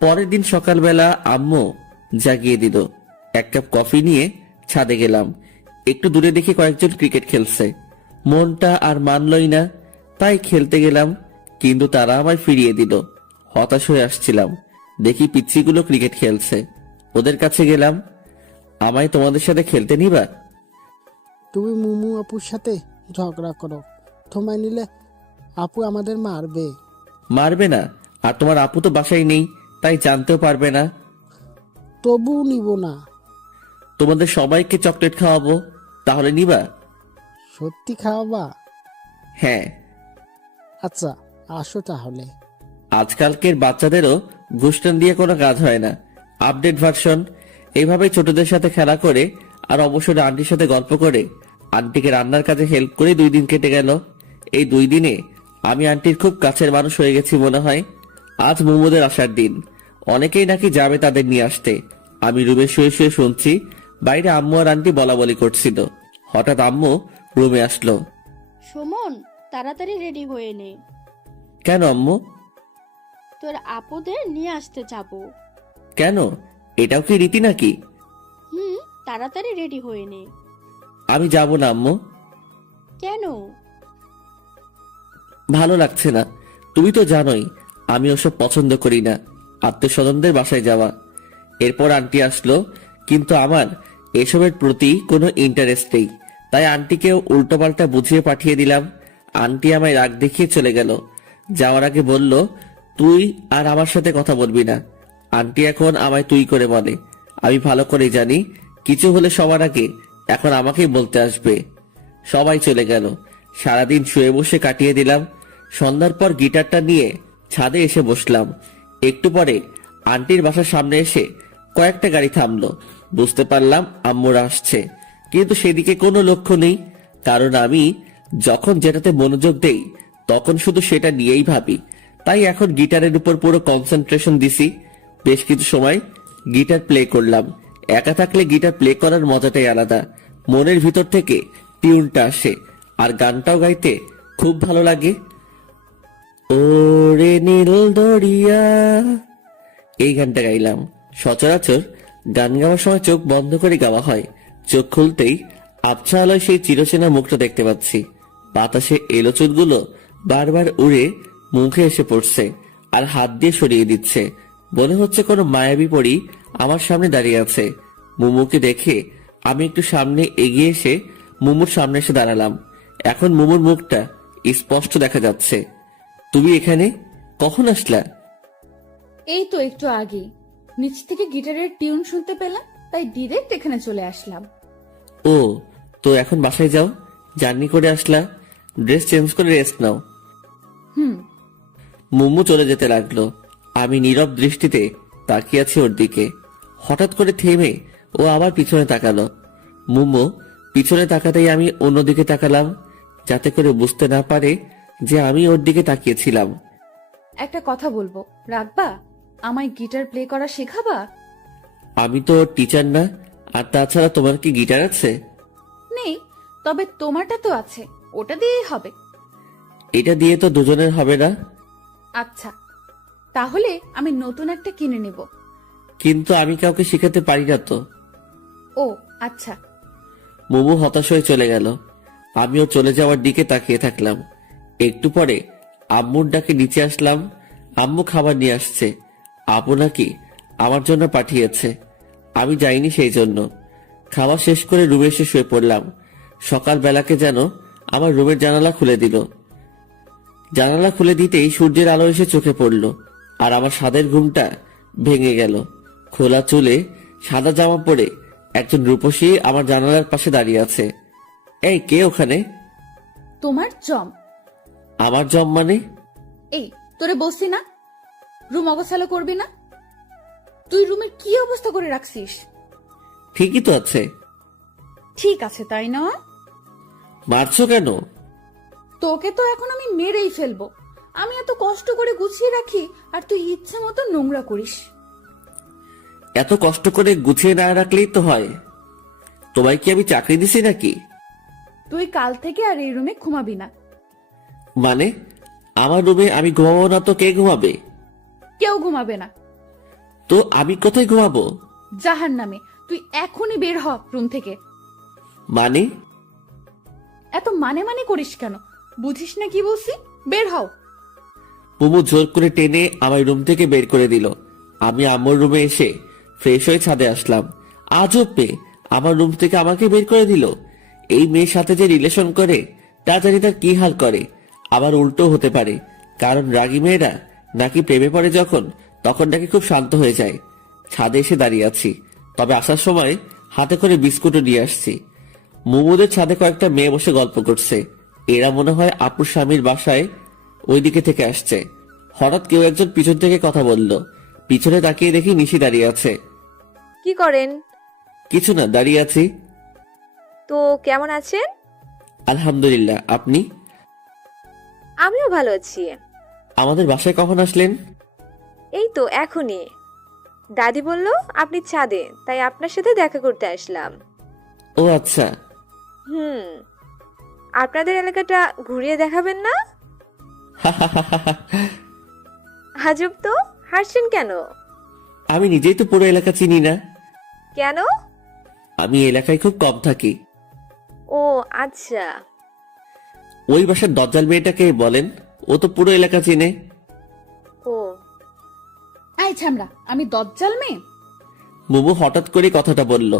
পরের দিন সকালবেলা আম্মু জাগিয়ে দিল। 1 কাপ কফি নিয়ে ছাদে গেলাম। একটু দূরে দেখি কয়েকজন ক্রিকেট খেলছে। মনটা আর মানলই না, তাই খেলতে গেলাম, কিন্তু তারা আমায় ফিরিয়ে দিল। হতাশ হয়ে আসছিলাম, দেখি পিচ্ছিগুলো ক্রিকেট খেলছে। ওদের কাছে গেলাম, আমায় তোমাদের সাথে খেলতে নিবা? তুমি মুমু আপুর সাথে ঝগড়া করো, তোমায় নিলে আপু আমাদের মারবে। মারবে না, আর তোমার আপু তো বাসায় নেই, তাই জানতেও পারবে না। তবুও নিব না। তোমাদের সবাইকে চকলেট খাওয়াবো, তাহলে নিবা? সত্যি খাওয়াবা? হ্যাঁ। আচ্ছা, আসো তাহলে। আজকালকের বাচ্চাদেরও ঘুষটান দিয়ে কোনো কাজ হয় না, আপডেট ভার্সন। এইভাবে ছোটদের সাথে খেলা করে আর অবসরে আন্টির সাথে গল্প করে আন্টিকে রান্নার কাজে হেল্প করে 2 দিন কেটে গেল। এই 2 দিনে আমি আন্টির খুব কাছের মানুষ হয়ে গেছি মনে হয়। আজ মোমোদের আসার দিন, অনেকেই নাকি যাবে তাদের নিয়ে আসতে। আমি রুমে শুয়ে শুয়ে শুনছি, বাইরে আম্মু আর আন্টি বলা বলি করছিল। হঠাৎ আম্মু রুমে আসলো। সুমন, তাড়াতাড়ি রেডি হয়ে নে, কেন আম্মু? তোর আপুদের নিয়ে আসতে যাব। কেন? এটাও কি রীতি নাকি? তাড়াতাড়ি রেডি হয়ে নে। আমি যাব না আম্মু। কেন? ভালো লাগছে না, তুমি তো জানোই আমি ওসব পছন্দ করি না, আত্মীয়স্বজনদের বাসায় যাওয়া। এরপর আন্টি আসলো, কিন্তু আমার এসবের প্রতি কোনো ইন্টারেস্ট নেই, তাই আন্টিকেও উল্টোপাল্টা বুঝিয়ে পাঠিয়ে দিলাম। আন্টি আমায় রাগ দেখিয়ে চলে গেল। যাওয়ার আগে বলল, তুই আর আমার সাথে কথা বলবি না। আন্টি এখন আমায় তুই করে বলে। আমি ভালো করে জানি কিছু হলে সবার আগে এখন আমাকেই বলতে আসবে। সবাই চলে গেল। সারাদিন শুয়ে বসে কাটিয়ে দিলাম। সন্ধ্যার পর গিটারটা নিয়ে ছাদে এসে বসলাম। একটু পরে আন্টির বাসার সামনে এসে কয়েকটা গাড়ি থামলো। বুঝতে পারলাম আম্মুরা আসছে, কিন্তু সেদিকে কোনো লক্ষ্য নেই, কারণ আমি যখন যেটাতে মনোযোগ দেই তখন শুধু সেটা নিয়েই ভাবি। তাই এখন গিটারের উপর পুরো কনসেন্ট্রেশন দিছি। বেশ কিছু সময় গিটার প্লে করলাম। একা থাকলে গিটার প্লে করার মজাটাই আলাদা। মনের ভিতর থেকে টিউনটা আসে, আর গানটাও গাইতে খুব ভালো লাগে। ওরে নীল দরিয়া, এই গানটা গাইলাম। সচরাচর গান গাওয়ার সময় চোখ বন্ধ করে গাওয়া হয়। চোখ খুলতেই আবছা আলোয় সেই চিরচেনা মুখটা দেখতে পাচ্ছি। বাতাসে এলো চুলগুলো বারবার উড়ে মুখে এসে পড়ছে আর হাত দিয়ে সরিয়ে দিচ্ছে। মনে হচ্ছে কোনো মায়াবী পরী আমার সামনে দাঁড়িয়ে আছে। মুমুকে দেখে আমি একটু সামনে এগিয়ে এসে মুমুর সামনে এসে দাঁড়ালাম। এখন মুমুর মুখটা স্পষ্ট দেখা যাচ্ছে। তুমি এখানে কখন আসলা? এই তো একটু আগে নিচ থেকে গিটারের টিউন শুনতে পেলাম, তাই ডিরেক্ট এখানে চলে আসলাম। ও, তো এখন বাসায় যাও, জার্নি করে আসলা, ড্রেস চেঞ্জ করে রেস্ট নাও। মুমু চলে যেতে লাগলো। আমি নীরব দৃষ্টিতে তাকিয়ে আছি ওর দিকে। হঠাৎ করে থেমে ও আবার পিছনে তাকালো। মুমু পিছনে তাকাতেই আমি অন্যদিকে তাকালাম, যাতে করে বুঝতে না পারে যে আমি ওর দিকে তাকিয়েছিলাম। একটা কথা বলবো, রাখবা? আমায় গিটার প্লে করা শেখাবা? আমি তো ওর টিচার না, আর তাছাড়া তোমার কি গিটার আছে? নেই, তবে তোমারটা তো আছে, ওটা দিয়েই হবে। এটা দিয়ে তো দুজনের হবে না। আচ্ছা, তাহলে আমি নতুন একটা কিনে নেব। কিন্তু আমি কাউকে শেখাতে পারি না তো। ও আচ্ছা। মোমো হতাশ হয়ে চলে গেল। আমিও চলে যাওয়ার দিকে তাকিয়ে থাকলাম। একটু পরে আম্মুর ডাকে নিচে আসলাম। আম্মু খাবার নিয়ে আসছে। আপু নাকি আমার জন্য পাঠিয়েছে, আমি যাইনি সেই জন্য। খাওয়া শেষ করে রুমে এসে শুয়ে পড়লাম। সকালবেলাকে যেন আমার রুমের জানালা খুলে দিল। জানালা খুলে দিতেই সূর্যের আলো এসে চোখে পড়ল, আর আমার সাদের ঘুমটা ভেঙে গেল। খোলা চুলে সাদা জামা পরে একজন রূপসী আমার জানালার পাশে দাঁড়িয়ে আছে। এই, কে ওখানে? তোমার জম। আমার জম মানে? এই, তোরে বসছি না রুম অগোছালো করবি না? তুই রুমের কি অবস্থা করে রাখছিস? ঠিকই তো আছে। ঠিক আছে তাই না? মারছো কেন? তোকে তো এখন আমি মেরেই ফেলবো। আমি এত কষ্ট করে গুছিয়ে রাখি, আর তুই ইচ্ছে মতো নোংরা করিস। এত কষ্ট করে গুছিয়ে না রাখলেই তো হয়। তোমায় কি আমি চাকরি দিছি নাকি? তুই কাল থেকে আর এই রুমে ঘুমাবি না। মানে আমার রুমে আমি ঘুমাবো না তো কে ঘুমাবে? কেউ ঘুমাবে না। তো আমি কোথায় ঘুমাবো? জাহান্নামে। তুই এখনই বের হ রুম থেকে। মানে? এত মানে মানে করিস কেন? বুঝিস না কি বলছি? বের হও। মোমো জোর করে টেনে আমার রুম থেকে বের করে দিল। আমি আম্মুর রুমে এসে ফ্রেশ হয়ে ছাদে আসলাম। আজব মেয়ে, আমার রুম থেকে আমাকে বের করে দিল। এই মেয়ের সাথে যে রিলেশন করে তা জানি তার কি হাল করে। আবার উল্টো হতে পারে, কারণ রাগী মেয়েরা নাকি প্রেমে পড়ে যখন, তখন নাকি খুব শান্ত হয়ে যায়। ছাদে এসে দাঁড়িয়ে আছি, তবে আসার সময় হাতে করে বিস্কুটও নিয়ে আসছি। মোমোদের ছাদে কয়েকটা মেয়ে বসে গল্প করছে। এরা মনে হয় আপুর স্বামীর বাসায় ওইদিকে থেকে আসছে। হঠাৎ কেউ একজন পিছন থেকে কথা বলল। পিছনে তাকিয়ে দেখি নিশি দাঁড়িয়ে আছে। কি করেন? কিছু না, দাঁড়িয়ে আছি। তো কেমন আছেন? আলহামদুলিল্লাহ, আপনি? আমিও ভালো আছি। আমাদের বাসায় কখন আসলেন? এই তো এখনই। দাদি বলল আপনি ছাদে, তাই আপনার সাথে দেখা করতে আসলাম। ও আচ্ছা। আপনাদের এলাকাটা ঘুরিয়ে দেখাবেন না? আজব তো, হাসছেন কেন? আমি নিজেই তো পুরো এলাকা চিনি না। কেন? আমি এলাকায় খুব কম থাকি। ও আচ্ছা। ওই বাসার দজ্জাল মেয়েটাকে বলেন, ও তো পুরো এলাকা চিনে। ও আই ছামড়া, আমি দজ্জাল মেয়ে? মোমো হঠাৎ করে কথাটা বলল।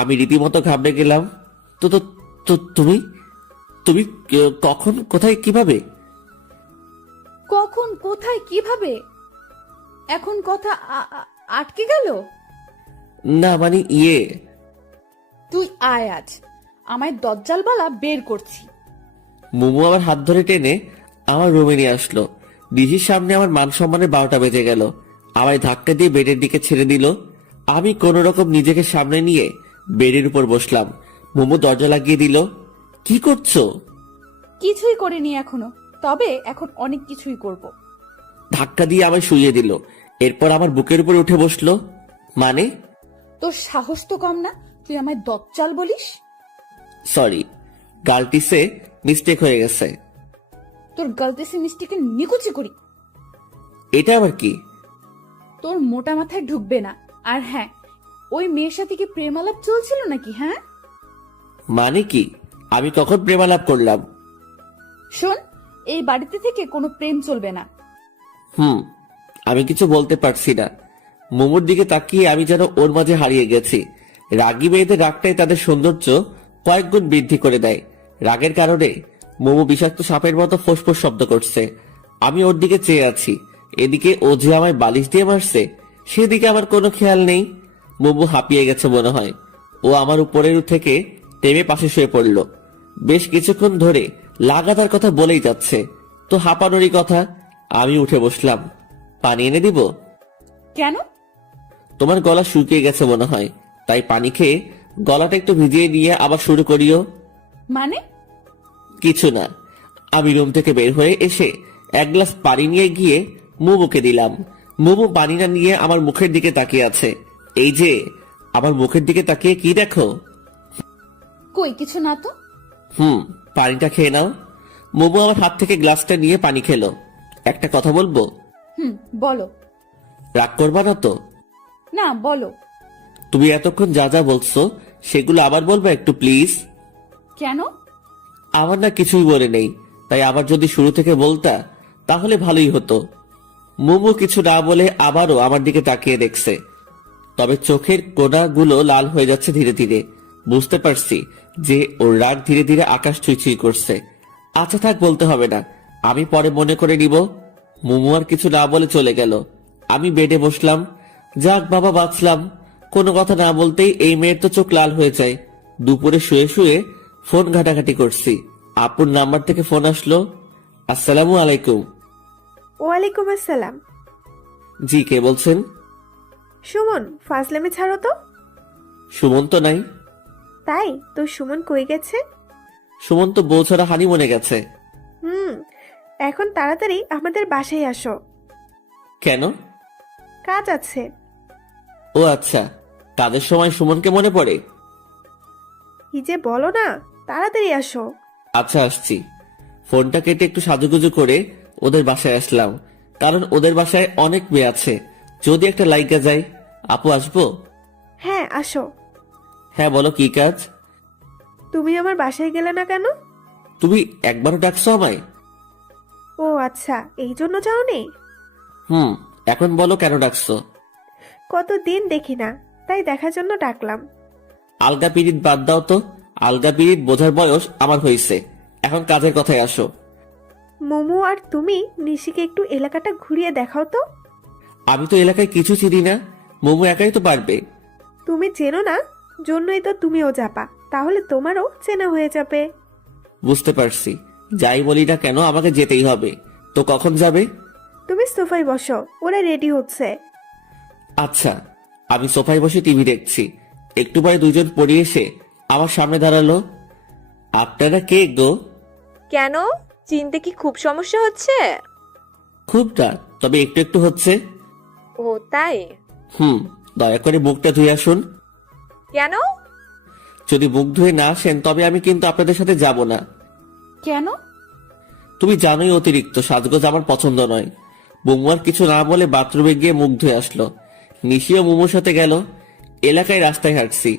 আমি রীতিমতো ঘাবড়ে গেলাম। তো তো তো তুমি তুমি কখন, কোথায়, কিভাবে? কখন, কোথায়, কিভাবে? এখন কথা আটকে গেল? না মানে তুই আয়, আজ আমায় দজ্জালবালা বের করছি। মোমো আমার হাত ধরে টেনে আমার রুমে নিয়ে আসলো। ডিজির সামনে আমার মান সম্মানের 12টা বেজে গেল। আমায় ধাক্কা দিয়ে বেডের দিকে ছেড়ে দিল। আমি কোন রকম নিজেকে সামনে নিয়ে বেডের উপর বসলাম। মোমো দরজা লাগিয়ে দিল। কি করছো? কিছুই করিনি এখনো, তবে এখন অনেক কিছুই করব। ধাক্কা দিয়ে আমায় শুইয়ে দিল। এরপর আমার বুকের উপর উঠে বসলো। মানে? তোর সাহস তো কম না, তুই আমায় দজ্জাল বলিস? সরি, গালটিসে মিস্টেক হয়ে গেছে। তোর গলতেসি মিস্টেকে নিকুচি করি। এটা আবার কি? তোর মোটা মাথায় ঢুকবে না। আর হ্যাঁ, ওই মেয়ের সাথে কি প্রেমালাপ চলছিল নাকি? হ্যাঁ, মানে কি? আমি কখন প্রেমালাপ করলাম? শোন, এই বাড়িতে থেকে কোনো প্রেম চলবে না। আমি কিছু বলতে পারছি না। মোমোর দিকে তাকিয়ে আমি যেন ওর মাঝে হারিয়ে গেছি। রাগী মেয়েদের রাগটাই তাদের সৌন্দর্য কয়েক গুণ বৃদ্ধি করে দেয়। রাগের কারণে মোমো বিষাক্ত সাপের মতো ফোঁস শব্দ করছে। আমি ওর দিকে চেয়ে আছি। এদিকে ও যে আমায় বালিশ দিয়ে মারছে, সেদিকে আমার কোনো খেয়াল নেই। মোমো হাঁপিয়ে গেছে মনে হয়। ও আমার উপরের থেকে টেনে পাশে শুয়ে পড়ল। বেশ কিছুক্ষণ ধরে লাগাতার কথা বলেই যাচ্ছে। তো হাঁপানোরই কথা। আমি উঠে বসলাম। পানি এনে দিব? কেন? তোমার গলা শুকিয়ে গেছে মনে হয়, তাই পানি খেয়ে গলাটা একটু ভিজিয়ে নিয়ে আবার শুরু করিও। মানে? কিছু না, আমি রুম থেকে বের হয়ে এসে এক গ্লাস পানি নিয়ে গিয়ে মুমুকে দিলাম। মুমু পানিটা নিয়ে আমার মুখের দিকে তাকিয়ে আছে। এই যে, আমার মুখের দিকে তাকিয়ে কি দেখো? কই কিছু না তো। পানিটা খেয়ে নাও। মুমু আমার হাত থেকে গ্লাসটা নিয়ে পানি খেলো। একটা কথা বলবো? বলো। রাগ করবা না তো? না, বলো। তুমি এতক্ষণ যা যা বলছো সেগুলো আবার বলবা একটু প্লিজ। কেন? আমার না কিছুই বলে নেই, তাই আবার যদি শুরু থেকে বলতা তাহলে ভালোই হতো। মুমু কিছু না বলে আবারও আমার দিকে তাকিয়ে দেখছে, তবে চোখের কোণাগুলো লাল হয়ে যাচ্ছে ধীরে ধীরে। বুঝতে পারছি যে ওর রাগ ধীরে ধীরে আকাশ ছুঁই করছে। আচ্ছা থাক, বলতে হবে না, আমি পরে মনে করে নিব। মুমু আর কিছু না বলে চলে গেল। আমি বেডে বসলাম। যাক বাবা, বাঁচলাম। কোনো কথা না বলতেই এই মেয়ের তো চোখ লাল হয়ে যায়। দুপুরে শুয়ে শুয়ে ফোন ঘাটাঘাটি করছি, আপুর নাম্বার থেকে ফোন আসলো। আসসালামু আলাইকুম। ওয়ালাইকুম আসসালাম। জি, কে বলছেন? সুমন, ফাজলামি ছাড়ো তো। সুমন তো নাই। তাই তো, সুমন কই গেছে? সুমন তো বউ ছাড়া হানিমুনে গেছে। এখন তাড়াতাড়ি আমাদের বাসায় আসো। কেন? কাজ আছে। ও আচ্ছা, কাজের সময় সুমনকে মনে পড়ে? কি যে বলো না, তাড়াতাড়ি আসো। আচ্ছা, আসছি। ফোনটা কেটে একটু সাজুগুজু করে ওদের বাসায় আসলাম, কারণ ওদের বাসায় অনেক মেয়ে আছে, যদি একটা লাইকা যায়। আপু, আসবো? হ্যাঁ, আসো। হ্যাঁ, বলো কি কাজ? তুমি আমার বাসায় গেলে না কেন? তুমি একবারও ডাকছো আমায়? ও আচ্ছা, এই জন্য যাওনি? এখন বলো কেন ডাকছো? কতদিন দেখি না, তাই দেখার জন্য ডাকলাম। আলগা পিরিত বাদ দাও তো। আলগা পিরিত বোঝার বয়স আমার হয়েছে, এখন কাজের কথায় আসো। মোমো আর তুমি নিশিকে একটু এলাকাটা ঘুরিয়ে দেখাও তো। আমি তো এলাকায় কিছু চিনি না, মোমো একাই তো পারবে। তুমি চেনো না, জন্যই তো তুমিও যাবা, তাহলে তোমারও চেনা হয়ে যাবে। বুঝতে পারছি, যাই বলি না কেন আমাকে যেতেই হবে। তো কখন যাবে? তুমি সোফায় বসো, ওরা রেডি হচ্ছে। আচ্ছা। আমি সোফায় বসে টিভি দেখছি। একটু পরে দুজন পড়ে এসে আমার সামনে দাঁড়ালো। আপনারা কে গো? কেন, চিনতে কি খুব সমস্যা হচ্ছে? খুব না, তবে একটু একটু হচ্ছে। ও তাই? দয়া করে মুখটা ধুয়ে আসুন। কেন? যদি মুখ ধুয়ে না আসেন তবে আমি কিন্তু আপনাদের সাথে যাব না। কেন? তুমি জানোই অতিরিক্ত সাজগোজ আমার পছন্দ নয়। বুমু আর কিছু না বলে বাথরুমে গিয়ে মুখ ধুয়ে আসলো। নিশিও মুমুর সাথে গেল। এলাকায় রাস্তায় হাঁটছি,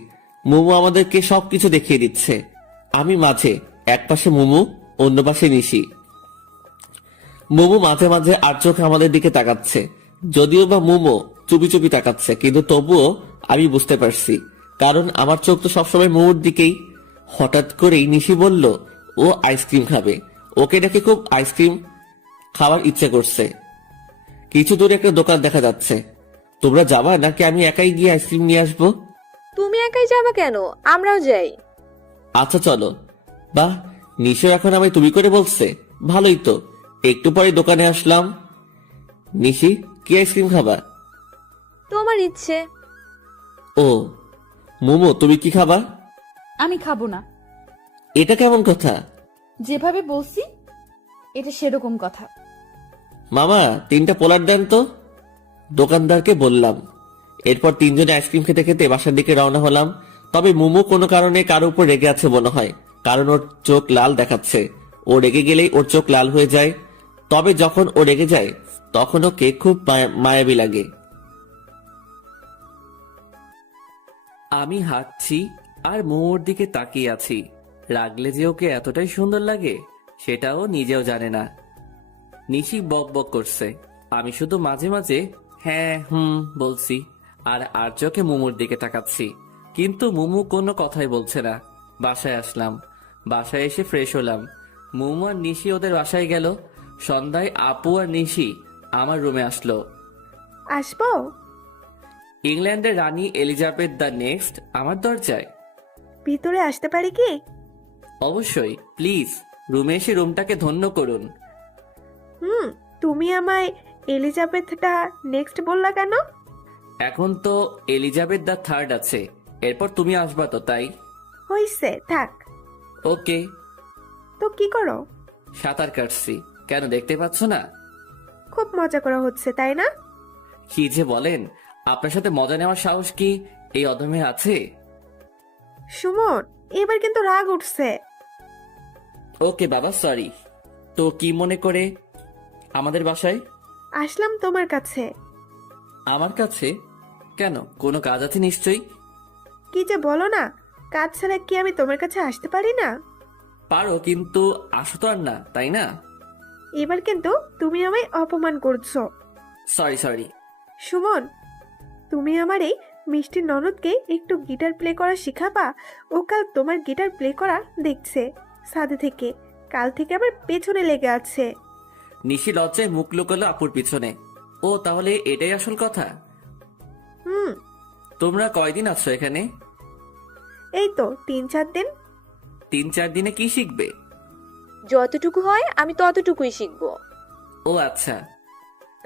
মুমু আমাদেরকে সবকিছু দেখিয়ে দিচ্ছে। আমি মাঝে, এক পাশে মুমু, অন্য পাশে নিশি। মুমু মাঝে মাঝে আর চোখ আমাদের দিকে তাকাচ্ছে, যদিও বা মুমু চুপি চুপি তাকাচ্ছে, কিন্তু তবুও আমি বুঝতে পারছি, কারণ আমার চোখ তো সবসময় মুমুর দিকেই। হঠাৎ করেই নিশি বলল ও আইসক্রিম খাবে। ওকে নাকি খুব আইসক্রিম খাওয়ার ইচ্ছে করছে। কিছু দূরে একটা দোকান দেখা যাচ্ছে। তোমরা যাবা নাকি আমি একাই গিয়ে আইসক্রিম নিয়ে আসবো? তুমি একাই যাবা কেন, আমরাও যাই। আচ্ছা চলো। বাহ, নিশো এখন আমায় তুমি করে বলছে, ভালোই তো। একটু পরে দোকানে আসলাম। নিশি, কি আইসক্রিম খাবা? তোমার ইচ্ছে। ও মোমো, তুমি কি খাবা? আমি খাবো না। এটা কেমন কথা? যেভাবে বলছি এটা সেরকম কথা। মামা, 3টা পোলার দেন তো। দোকানদারকে বললাম। এরপর তিনজনে আইসক্রিম খেতে খেতে বাসার দিকে রওনা হলাম। তবে মোমো কোনো কারণে কারো উপর রেগে আছে মনে হয়, কারণ ওর চোখ লাল দেখাচ্ছে। ও রেগে গেলেই ওর চোখ লাল হয়ে যায়, তবে যখন ও রেগে যায় তখন ওকে খুব মায়াবী লাগে। আমি হাঁটছি আর মোমোর দিকে তাকিয়ে আছি। রাগলে যে ওকে এতটাই সুন্দর লাগে সেটাও নিজেও জানে না। নিশি বক বক করছে, আমি শুধু মাঝে মাঝে হ্যাঁ বলছি আর চোখে মোমোর দিকে তাকাচ্ছি, কিন্তু মোমো কোনো কথাই বলছে না। বাসায় আসলাম। বাসায় এসে ফ্রেশ হলাম। মোমো আর নিশি ওদের বাসায় গেল। সন্ধ্যায় আপু আর নিশি আমার রুমে আসলো। আসবো? ইংল্যান্ডের রানী এলিজাবেথ দ্য নেক্সট আমার দরজায়। ভিতরে আসতে পারি কি? অবশ্যই, প্লিজ রুমে এসে রুমটাকে ধন্য করুন। তুমি আমায় এলিজাবেথটা নেক্সট বললা কেন? এখন তো এলিজাবেথ দ্য থার্ড আছে, এরপর তুমি আসবা তো, তাই। হইছে, থাক। ওকে। তো কি করো? সাঁতার কাটছি। কেন, দেখতে পাচ্ছ না? খুব মজা করা হচ্ছে তাই না? কি যে বলেন, আপনার সাথে মজা নেওয়ার সাহস কি এই অধমে আছে? সুমন, এবার কিন্তু রাগ উঠছে। ওকে বাবা, সরি। তো কি মনে করে আমাদের বাসায়? আসলাম তোমার কাছে। আমার কাছে কেন, কোনো কাজ আছে নিশ্চয়ই? কি যে বলো না, কাজ ছাড়া কি আমি তোমার কাছে আসতে পারি না? পারো, কিন্তু আসো তো আর না, তাই না? এবার কিন্তু তুমি আমায় অপমান করছো। Sorry sorry. সুমন, তুমি আমার এই মিষ্টি ননদকে একটু গিটার প্লে করা শিখাবা। ও কাল তোমার গিটার প্লে করা দেখছে সাথে থেকে, কাল থেকে আবার পেছনে লেগে আছে। নিশি লজ্জায় মুখ লুকোলো আপুর পিছনে। ও, তাহলে এটাই আসল কথা? হুম, তোমরা কয়দিন আছো এখানে? এই তো 3-4 দিন। 3-4 দিনে কি শিখবে? যতটুকু হয় আমি ততটুকুই শিখবো। ও আচ্ছা।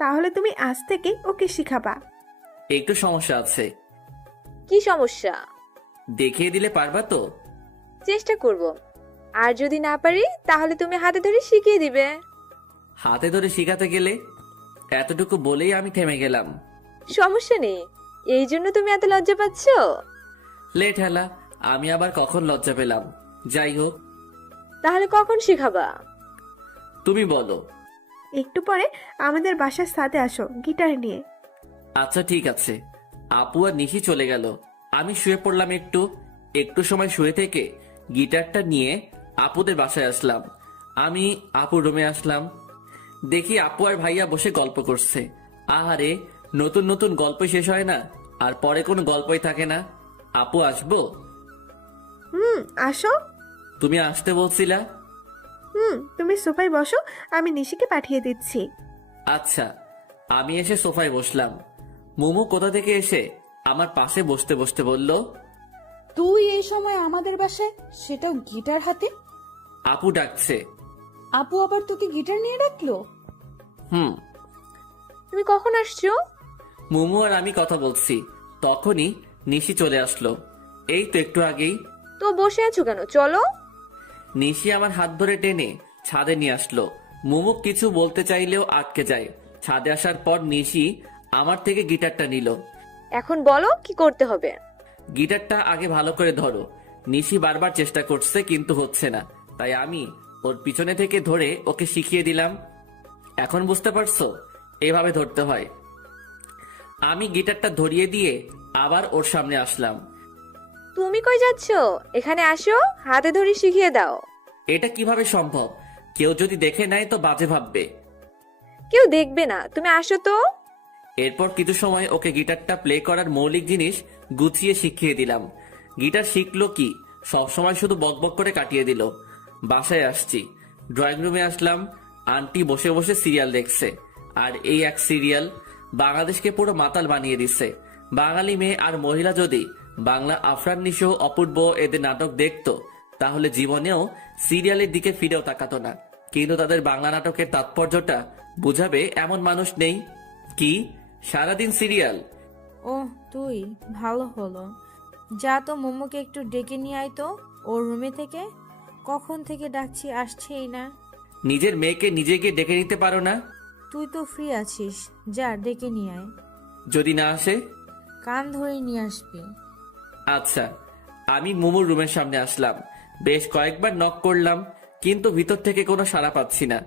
তাহলে তুমি আজ থেকে ওকে শিখাবা। একটু সমস্যা আছে। কি সমস্যা? দেখিয়ে দিলে পারবা তো? চেষ্টা করব। আর যদি না পারি তাহলে তুমি হাতে ধরে শিখিয়ে দিবে। হাতে ধরে শিখাতে গেলে? এতটুকু বলেই আমি থেমে গেলাম। সমস্যা নেই, এই জন্য তুমি এত লজ্জা পাচ্ছ? লেট হেলা, আমি আবার কখন লজ্জা পেলাম? যাই হোক, তাহলে কখন শিখাবা? তুমি বলো। একটু পরে আমাদের বাসার সাথে আসো গিটার নিয়ে। আচ্ছা ঠিক আছে। আপু আর নিশি চলে গেল। আমি শুয়ে পড়লাম। একটু সময় শুয়ে থেকে গিটারটা নিয়ে আপুদের বাসায় আসলাম। আমি আপুর রুমে আসলাম। দেখি আপু আর ভাইয়া বসে গল্প করছে। আহারে, নতুন নতুন গল্প শেষ হয় না, আর পরে কোনো গল্পই থাকে না। আপু আসবো? আসো। তুমি আসতে বলছিলা? তুমি সোফায় বসো, আমি নিশিকে পাঠিয়ে দিচ্ছি। আচ্ছা। আমি এসে সোফায় বসলাম। মোমো কোথা থেকে এসে আমার পাশে বসতে বসতে বলল, তুই এই সময় আমাদের বাসায়, সেটাও গিটার হাতে? আপু ডাকছে। আপু আবার তোকে গিটার নিয়ে ডাকলো? হুম। তুমি কখন আসছো? মোমো আর আমি কথা বলছি, তখনই নিশি চলে আসলো। এই তো একটু আগেই। তো বসে আছো কেন, চলো। নিশি আমার হাত ধরে টেনে ছাদে নিয়ে আসলো। মোমো কিছু বলতে চাইলেও আটকে যায়। ছাদে আসার পর নিশি আমার থেকে গিটারটা নিল। এখন বলো কি করতে হবে। গিটারটা আগে ভালো করে ধরো। নিশি বারবার চেষ্টা করছে কিন্তু হচ্ছে না, তাই আমি ওর পিছনে থেকে ধরে ওকে শিখিয়ে দিলাম। এখন বুঝতে পারছো, এভাবে ধরতে হয়। আমি গিটারটা ধরিয়ে দিয়ে আবার ওর সামনে আসলাম। তুমি কই যাচ্ছো? এখানে আসো, হাতে ধরে শিখিয়ে দাও। এটা কিভাবে সম্ভব? কেউ যদি দেখে নেয় তো বাজে ভাববে। কেউ দেখবে না, তুমি আসো তো। এরপর কিছু সময় ওকে গিটারটা প্লে করার মৌলিক জিনিস গুছিয়ে শিখিয়ে দিলাম। গিটার শিখলো কি, সবসময় শুধু বকবক করে কাটিয়ে দিল। বাসায় আসছি, ড্রয়িং রুমে আসলাম। আন্টি বসে বসে সিরিয়াল দেখছে। আর এই এক সিরিয়াল বাংলাদেশকে পুরো মাতাল বানিয়ে দিচ্ছে। বাঙালি মেয়ে আর মহিলা যদি বাংলা আফরান নিশো, অপূর্ব এদের নাটক দেখতো তাহলে জীবনেও সিরিয়ালের দিকে ফিরেও তাকাতো না। কিন্তু তাদের বাংলা নাটকের তাৎপর্যটা বুঝাবে এমন মানুষ নেই। কি সারাদিন সিরিয়াল? ও তুই, ভালো হলো। যা তো মোমোকে একটু ডেকে নিয়ে আয় তো ওর রুমে থেকে। কখন থেকে ডাকছি, আসছেই না। নিজের মেয়েকে নিজেকে ডেকে নিতে পারো না? তুই তো ফ্রি আছিস, যা ডেকে নিয়ে আয়। যদি না আসে? কান ধরে নিয়ে আসবি। আচ্ছা। আমি মোমোর রুমের সামনে আসলাম। বেশ কয়েকবার নক করলাম, কিন্তু ভিতর থেকে কোনো সাড়া পাচ্ছি না।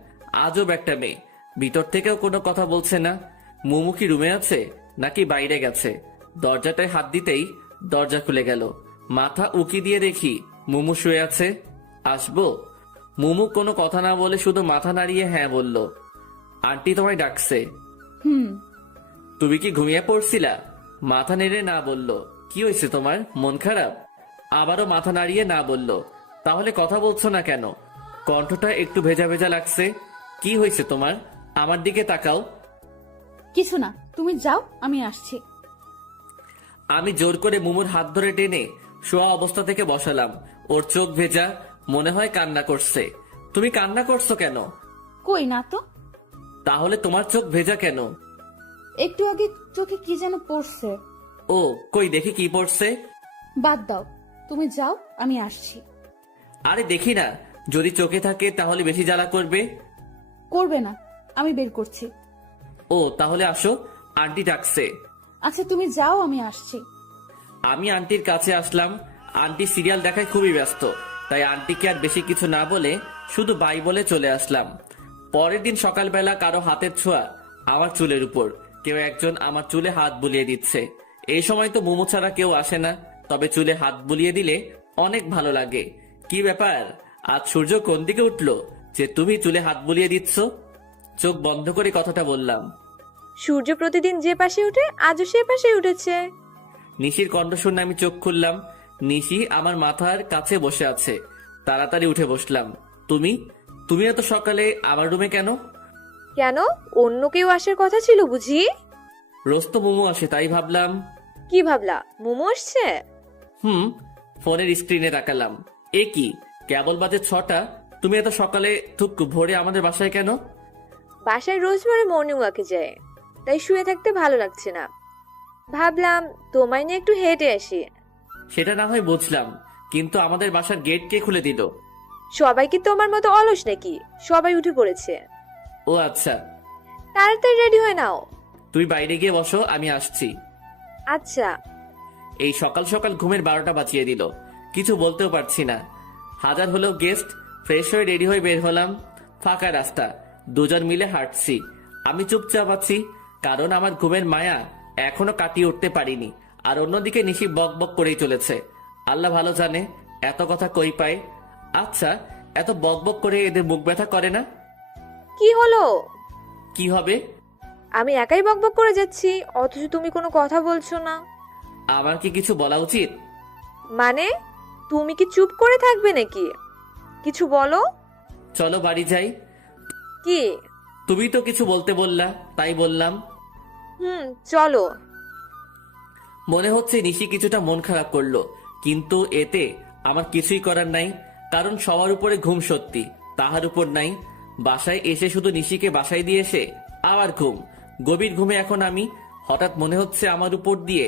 আজব একটা মেয়ে, ভিতর থেকেও কোনো কথা বলছে না। মোমো কি রুমে আছে নাকি বাইরে গেছে? দরজাটায় হাত দিতেই দরজা খুলে গেল। মাথা উকি দিয়ে দেখি মোমো শুয়ে আছে। আসবো? মোমো কোনো কথা না বলে শুধু মাথা নাড়িয়ে হ্যাঁ বলল। আন্টি তোমায় ডাকছে। হুম। তুমি কি ঘুমিয়ে পড়ছিলা? মাথা নেড়ে না বলল। কি হয়েছে তোমার, মন খারাপ? আবারও মাথা নাড়িয়ে না বলল। তাহলে কথা বলছো না কেন? কণ্ঠটা একটু ভেজা ভেজা লাগছে। কি হয়েছে তোমার? আমার দিকে তাকাও। কিছু না, তুমি যাও, আমি আসছি। আমি জোর করে মোমোর হাত ধরে টেনে শোয়া অবস্থা থেকে বসালাম। ওর চোখ ভেজা, মনে হয় কান্না করছে। তুমি কান্না করছো কেন? কই না তো। তাহলে তোমার চোখ ভেজা কেন? একটু আগে চোখে কি যেন পড়ছে। ও কই দেখি কি পড়ছে। বাদ দাও, তুমি যাও, আমি আসছি। আরে দেখি না, যদি চোখে থাকে তাহলে বেশি জ্বালা করবে। করবে না, আমি বের করছি। ও তাহলে আসো, আন্টি ডাকছে। আচ্ছা তুমি যাও, আমি আসছি। আমি আন্টির কাছে আসলাম। আন্টি সিরিয়াল দেখায় খুবই ব্যস্ত, তাই আন্টিকে আর বেশি কিছু না বলে শুধু বাই বলে চলে আসলাম। পরের দিন সকালবেলা কারো হাতের ছোঁয়া আমার চুলের উপর, কেউ একজন আমার চুলে হাত বুলিয়ে দিচ্ছে। এই সময় তো মোমো ছাড়া কেউ আসে না, তবে চুলে হাত বুলিয়ে দিলে অনেক ভালো লাগে। কি ব্যাপার, আজ সূর্য কোন দিকে উঠলো যে তুমি চুলে হাত বুলিয়ে দিচ্ছ? চোখ বন্ধ করে কথাটা বললাম। সূর্য প্রতিদিন যে পাশে উঠে আজও সে পাশে উঠেছে। নিশির কণ্ঠ শুনে আমি চোখ খুললাম। নিশি আমার মাথার কাছে বসে আছে। তাড়াতাড়ি উঠে বসলাম। তুমি তুমি এত সকালে আমার রুমে কেন? কেন, অন্য কেউ আসার কথা ছিল বুঝি? রোজ তো মোমো আসে, তাই ভাবলাম। কি ভাবলা, মোমো আসছে? ফোনের স্ক্রিনে তাকালাম। এ কি, কেবল বাজে 6টা, তুমি এত সকালে থুক ভোরে আমাদের বাসায় কেন? বাসায় রোজ ভোরে মর্নিং ওয়াকে যায়, তাই শুয়ে থাকতে ভালো লাগছে না, ভাবলাম তোমায় নিয়ে একটু হেঁটে আসি। সেটা না হয় বুঝলাম, কিন্তু আমাদের বাসার গেট কে খুলে দিল? সবাই কি তোমার মতো অলস নাকি? সবাই উঠে পড়েছে। ও আচ্ছা, তাড়াতাড়ি রেডি হয়ে নাও। তুমি বাইরে গিয়ে বসো, আমি আসছি। আচ্ছা। এই সকাল সকাল ঘুমের 12টা বাজিয়ে দিল। কিছু বলতেও পারছি না। হাজার হলেও গেস্ট। ফ্রেশ হয়ে রেডি হয়ে বের হলাম। ফাঁকা রাস্তা, দুজন মিলে হাঁটছি। আমি চুপচাপ আছি, কারণ আমার ঘুমের মায়া এখনো কাটিয়ে উঠতে পারিনি। আর অন্যদিকে নিশি বক বক করেই চলেছে। আল্লাহ ভালো জানে এত কথা কই পায়। আচ্ছা, এত বক বক করে এদের মুখ ব্যথা করে না? কি হলো? কি হবে? আমি একাই বকবক করে যাচ্ছি, অথচ তুমি কোনো কথা বলছো না। আমার কি কিছু বলা উচিত? মানে, তুমি কি চুপ করে থাকবে নাকি? কিছু বলো। চলো বাড়ি যাই। কি? তুমি তো কিছু বলতে বললা, তাই বললাম। চলো। মনে হচ্ছে নিশি কিছুটা মন খারাপ করলো, কিন্তু এতে আমার কিছুই করার নাই, কারণ সবার উপরে ঘুম সত্যি, তাহার উপর নাই। বাসায় এসে শুধু নিশিকে বাসায় দিয়ে এসে আবার ঘুম। গভীর ঘুমে এখন আমি। হঠাৎ মনে হচ্ছে আমার উপর দিয়ে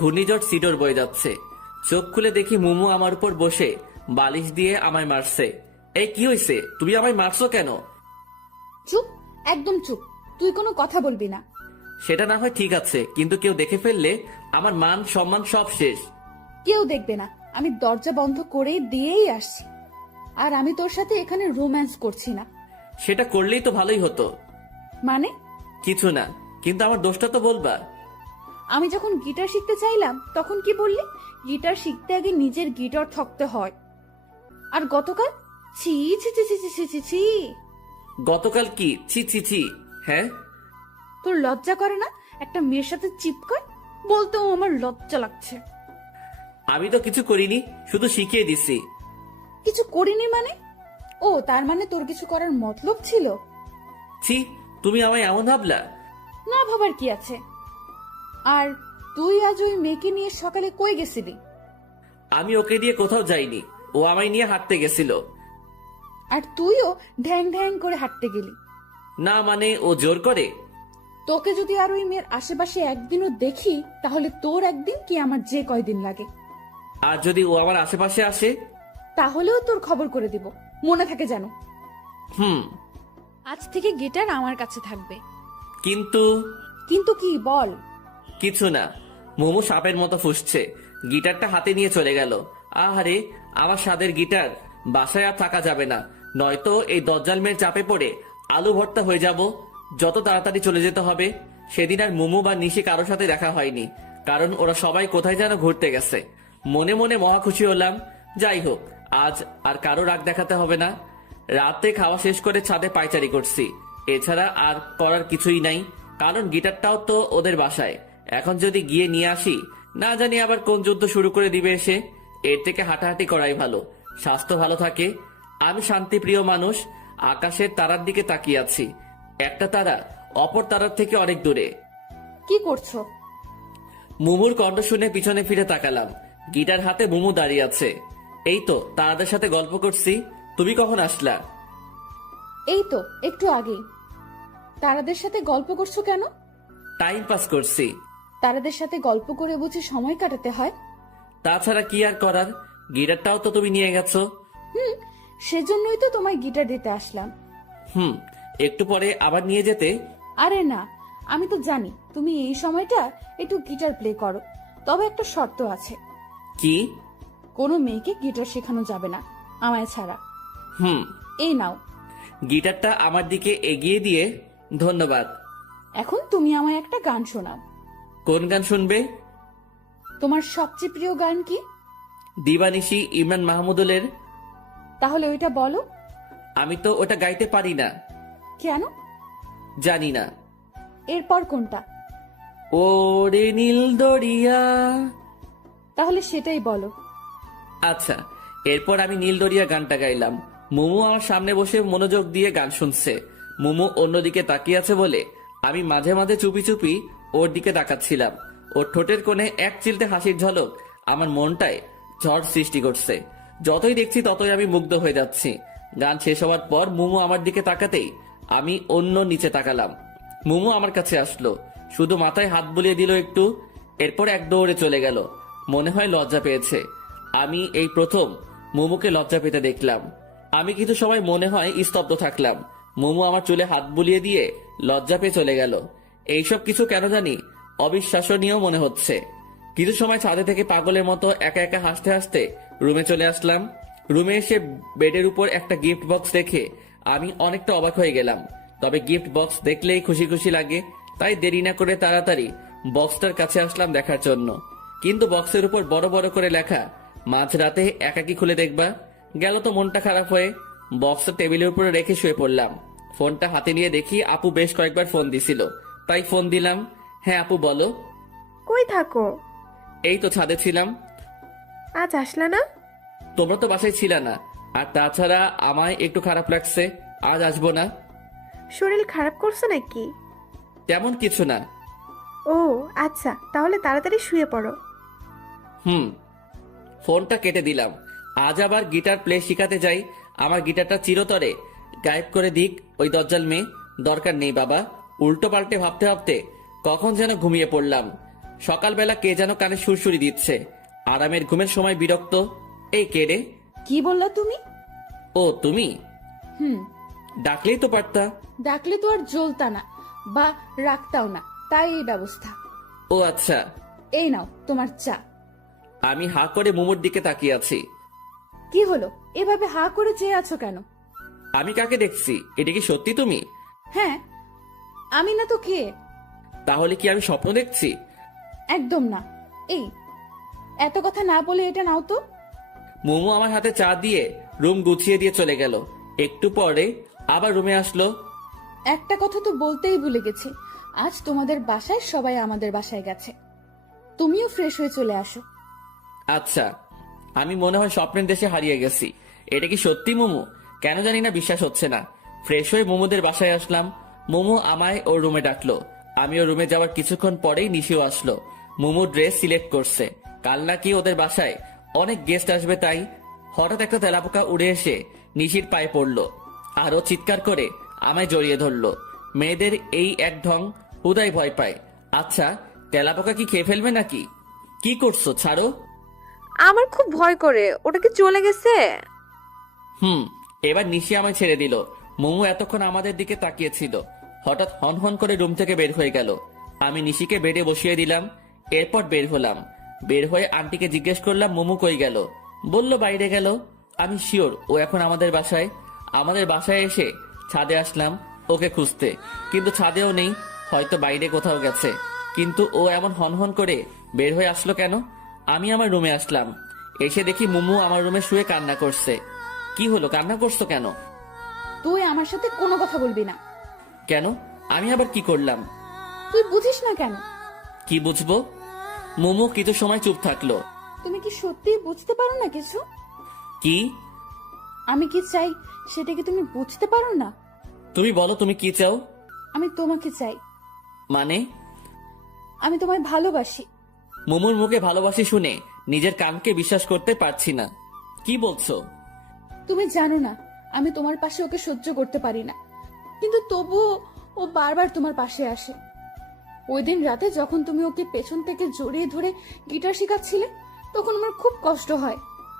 ঘূর্ণিঝড় সিডর বয়ে যাচ্ছে। চোখ খুলে দেখি মুমু আমার উপর বসে বালিশ দিয়ে আমায় মারছে। এই কি হয়েছে, তুমি আমায় মারছো কেন? চুপ, একদম চুপ, তুই কোনো কথা বলবি না। সেটা না হয় ঠিক আছে, কিন্তু কেউ দেখে ফেললে আমার মান সম্মান সব শেষ। কেউ দেখবে না, আমি দরজা বন্ধ করে দিয়েই আসছি। আর আমি তোর সাথে এখানে রোম্যান্স করছি না। সেটা করলেই তো ভালোই হতো। মানে? কিছু না, কিন্তু আমার দোষটা তো বলবা। আমি যখন গিটার শিখতে চাইলাম তখন কি বললি? গিটার শিখতে আগে নিজের গিটার থাকতে হয়। আর গতকাল ছি ছি ছি ছি ছি ছি ছি। গতকাল কি ছি ছি ছি? হ্যাঁ, তোর লজ্জা করে না একটা মেয়ের সাথে চিপকায়? বলতেও আমার লজ্জা লাগছে। আমি তো কিছু করিনি, শুধু শিখিয়ে দিছি। কিছু করিনি মানে? ও তার মানে তোর কিছু করার মতলব ছিল? ছি, তুমি আমায় এমন ভাবলা? না ভাবার কি আছে। আর তুই আজ ওই মেয়েকে নিয়ে সকালে কই গেছিলি? আমি ওকে দিয়ে কোথাও যাইনি, ও আমায় নিয়ে হাঁটতে গেছিল। আর তুইও ঢ্যাং ঢ্যাং করে হাঁটতে গেলি? না মানে, ও জোর করে। তোকে যদি আর ওই মেয়ের আশেপাশে একদিনও দেখি, তাহলে তোর একদিন কি আমার যে কয়দিন লাগে। আর যদি ও আমার আশেপাশে আসে? তাহলেও তোর খবর করে দিব, মনে থাকে যেন। হুম। আজ থেকে গিটার আমার কাছে থাকবে। কিন্তু? কিন্তু কি বল? কিছু না। মোমো সাপের মতো ফুসছে, গিটারটা হাতে নিয়ে চলে গেল। আহারে, আমার স্বাদের গিটার। বাসায় আর থাকা যাবে না, নয়তো এই দজ্জাল মেয়ের চাপে পড়ে আলু ভর্তা হয়ে যাব। যত তাড়াতাড়ি চলে যেতে হবে। সেদিন আর মোমো বা নিশি কারোর সাথে দেখা হয়নি, কারণ ওরা সবাই কোথায় যেন ঘুরতে গেছে। মনে মনে মহা খুশি হলাম। যাই হোক, আজ আর কারো রাগ দেখাতে হবে না। রাতে খাওয়া শেষ করে ছাদে পায়চারি করছি, এছাড়া আর করার কিছুই নাই, কারণ গিটারটাও তো ওদের বাসায়। এখন যদি গিয়ে নিয়ে আসি, না জানি আবার কোন যুদ্ধ শুরু করে দিবে এসে। এর থেকে হাঁটাহাঁটি করাই ভালো, স্বাস্থ্য ভালো থাকে। আমি শান্তিপ্রিয় মানুষ। আকাশের তারার দিকে তাকিয়ে আছি। একটা তারা অপর তারার থেকে অনেক দূরে। কি করছো? মুমুর কণ্ঠ শুনে পিছনে ফিরে তাকালাম। গিটার হাতে মুমু দাঁড়িয়ে আছে। এই তো তারাদের সাথে গল্প করছি। তুমি কখন আসলা? এই তো একটু আগেই। তারাদের সাথে গল্প করছো কেন? টাইম পাস করছি। তারাদের সাথে গল্প করে বুঝি সময় কাটাতে হয়? তাছাড়া কি আর করার, গিটারটাও তো তুমি নিয়ে গেছো। সেজন্যই তো তোমায় গিটার দিতে আসলাম। একটু পরে আবার নিয়ে যেতে। আরে না, আমি তো জানি তুমি এই সময়টা একটু গিটার প্লে করো, তবে একটা শর্ত আছে। কি? কোনো মেয়েকে গিটার শেখানো যাবে না আমায় ছাড়া। এই নাও। গিটারটা আমার দিকে এগিয়ে দিয়ে, ধন্যবাদ। এখন তুমি আমায় একটা গান শোনাও। কোন গান শুনবে? তোমার সবচেয়ে প্রিয় গান কি? দিবানিশি ইমরান মাহমুদুলের। তাহলে ওইটা বলো। আমি তো ওটা গাইতে পারি না। কেন? জানি না। এরপর কোনটা? ওরে নীল দরিয়া। তাহলে সেটাই বলো। আচ্ছা, এরপর আমি নীল দরিয়া গানটা গাইলাম। মুমু আমার সামনে বসে মনোযোগ দিয়ে গান শুনছে। মুমু অন্যদিকে তাকিয়ে আছে বলে আমি মাঝে মাঝে চুপি চুপি ওর দিকে তাকাচ্ছিলাম। ওর ঠোঁটের কোণে এক চিলতে হাসির ঝলক আমার মনটায় ঝড় সৃষ্টি করছে। যতই দেখছি ততই আমি মুগ্ধ হয়ে যাচ্ছি। গান শেষ হওয়ার পর মুমু আমার দিকে তাকাতেই আমি অন্য নিচে তাকালাম। মুমু আমার কাছে আসলো, শুধু মাথায় হাত বুলিয়ে দিল একটু, এরপর এক দৌড়ে চলে গেল। মনে হয় লজ্জা পেয়েছে। আমি এই প্রথম মুমুকে লজ্জা পেতে দেখলাম। আমি কিছু সময় মনে হয় স্তব্ধ থাকলাম। মুমু আমার চুলে হাত বুলিয়ে দিয়ে লজ্জা পেয়ে চলে গেল। এইসব কিছু কেন জানি অবিশ্বাসনীয় মনে হচ্ছে। কিছু সময় ছাদে থেকে পাগলের মতো একা একা হাসতে হাসতে রুমে চলে আসলাম। রুমে এসে বেডের উপর একটা গিফট বক্স দেখে আমি অনেকটা অবাক হয়ে গেলাম। তবে গিফট বক্স দেখলেই খুশি খুশি লাগে, তাই দেরি না করে তাড়াতাড়ি বক্সটার কাছে আসলাম দেখার জন্য। কিন্তু বক্সের উপর বড় বড় করে লেখা, মাঝরাতে একাকি খুলে দেখবা। গেল তো মনটা খারাপ হয়ে বক্সটা টেবিলের উপরে রেখে শুয়ে পড়লাম। ফোনটা হাতে নিয়ে দেখি আপু বেশ কয়েকবার ফোন দিছিল, তাই ফোন দিলাম। হ্যাঁ আপু বলো। কই থাকো? এই তো ছাদে ছিলাম। আজ আসলা না? তোমরা তো বাসায় ছিল না, আর তাছাড়া আমায় একটু খারাপ লাগছে, আজ আসবো না। শরীর খারাপ করছে নাকি? তেমন কিছু না। ও আচ্ছা, তাহলে তাড়াতাড়ি শুয়ে পড়ো। ফোনটা কেটে দিলাম। আজ আবার গিটার প্লে শিখাতে যাই। আমার গিটারটা চিরতরে গায়েব করে দিক ওই দজ্জাল মেয়ে। দরকার নেই বাবা। উল্টো পাল্টে ভাবতে ভাবতে কখন যেন ঘুমিয়ে পড়লাম। সকালবেলা কে যেন কানে সুরসুরি দিচ্ছে। আরামের ঘুমের সময় বিরক্ত। এই কে রে? কি বললা তুমি? ও তুমি? ডাকলেই তো পারতা। ডাকলে তো আর জ্বলতা না বা রাখতাও না, তাই এই ব্যবস্থা। ও আচ্ছা। এই নাও তোমার চা। আমি হা করে মোমোর দিকে তাকিয়ে আছি। কি হলো, এভাবে হা করে চেয়ে আছো কেন? আমি কাকে দেখছি? এটা কি সত্যি তুমি? হ্যাঁ, আমি না তো কে? তাহলে কি আমি স্বপ্ন দেখছি? একদম না। এই এত কথা না বলে এটা নাও তো। মোমো আমার হাতে চা দিয়ে রুম গুছিয়ে দিয়ে চলে গেল। একটু পরে আবার রুমে আসলো। একটা কথা তো বলতেই ভুলে গেছি, আজ তোমাদের বাসায় সবাই আমাদের বাসায় গেছে। তুমিও ফ্রেশ হয়ে চলে আসো। আচ্ছা, আমি মনে হয় স্বপ্নের দেশে হারিয়ে গেছি। এটা কি সত্যি মোমো? কেন জানি না বিশ্বাস হচ্ছে না। ফ্রেশ হয়ে মোমোদের বাসায় আসলাম। মোমো আমায় ওর রুমে ডাকলো। আমি ওর রুমে যাওয়ার কিছুক্ষণ পরেই নিশিও আসলো। মোমো ড্রেস সিলেক্ট করছে, কাল নাকি ওদের বাসায় অনেক গেস্ট আসবে, তাই হঠাৎ একটা তেলাপোকা উড়ে এসে নিশির পায়ে পড়লো আর ও চিৎকার করে আমায় জড়িয়ে ধরলো। মেয়েদের এই এক ঢং, হুদাই ভয় পায়। আচ্ছা, তেলাপোকা কি খেয়ে ফেলবে নাকি? কি করছো, ছাড়ো। আমার খুব ভয় করে, ওটা কি চলে গেছে? এবার নিশি আমায় ছেড়ে দিল। মোমো এতক্ষণ আমাদের দিকে তাকিয়েছিল, হঠাৎ হন হন করে রুম থেকে বের হয়ে গেল। আমি নিশিকে বেডে বসিয়ে দিলাম, এরপর বের হলাম। বের হয়ে আন্টিকে জিজ্ঞেস করলাম মোমো কই গেল। বলল বাইরে গেল। আমি শিওর ও এখন আমাদের বাসায়। আমাদের বাসায় এসে ছাদে আসলাম ওকে খুঁজতে, কিন্তু ছাদেও নেই, হয়তো বাইরে কোথাও গেছে। কিন্তু ও এমন হনহন করে বের হয়ে আসলো কেন? আমি আমার রুমে আসলাম, এসে দেখি মোমো আমার রুমে শুয়ে কান্না করছে। কি হলো, কান্না করছো কেন? তুই আমার সাথে কোনো কথা বলবি না। কেন? আমি আবার কি করলাম? তুই বুঝিস না কেন? কি বুঝবো? মোমো কিছু সময় চুপ থাকলো। তুমি কি সত্যিই বুঝতে পারো না কিছু? কি? আমি কি চাই সেটা কি তুমি বুঝতে পারো না? তুমি বলো, তুমি কি চাও? আমি তোমাকে চাই। মানে? আমি তোমায় ভালোবাসি। মোমোর মুখে ভালোবাসি শুনে নিজের কানকে বিশ্বাস করতে পারছি না। কি বলছো? তুমি জানো না আমি তোমার পাশে ওকে সহ্য করতে পারি না, কিন্তু তবুও ও বারবার তোমার পাশে আসে। ওই দিন রাতে যখন তুমি ওকে পেছন থেকে জড়িয়ে ধরে গিটার শেখাচ্ছিলে, তখন আমার খুব কষ্ট হয়,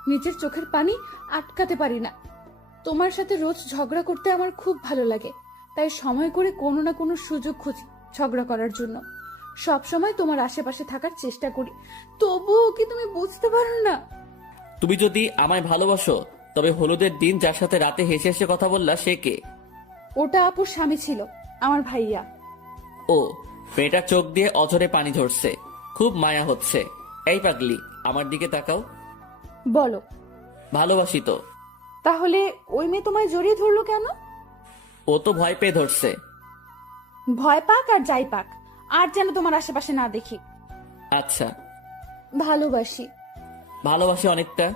নিজের চোখের পানি আটকাতে পারি না। তোমার সাথে রোজ ঝগড়া করতে আমার খুব ভালো লাগে, তাই সময় করে কোনো না কোনো সুযোগ খুঁজি ঝগড়া করার জন্য। সব সময় তোমার আশেপাশে থাকার চেষ্টা করি, তবুও কি তুমি বুঝতে পারো না? তুমি যদি আমায় ভালোবাসো তবে হলুদের দিন যার সাথে রাতে হেসে হেসে কথা বললা সে কে? ওটা আপুর স্বামী ছিল, আমার ভাইয়া। ও, মেয়েটার চোখ দিয়ে অঝরে পানি ঝরছে, খুব মায়া হচ্ছে। এই পাগলি, আমার দিকে তাকাও। বলো। ভালোবাসি তো। তাহলে ওই মেয়ে তোমায় জড়িয়ে ধরলো কেন? ও তো ভয় পেয়ে ধরছে। ভয় পাক আর যাই পাক, আর যেন তোমার আশেপাশে না দেখি। আচ্ছা। ভালোবাসি। ভালোবাসি অনেকটা।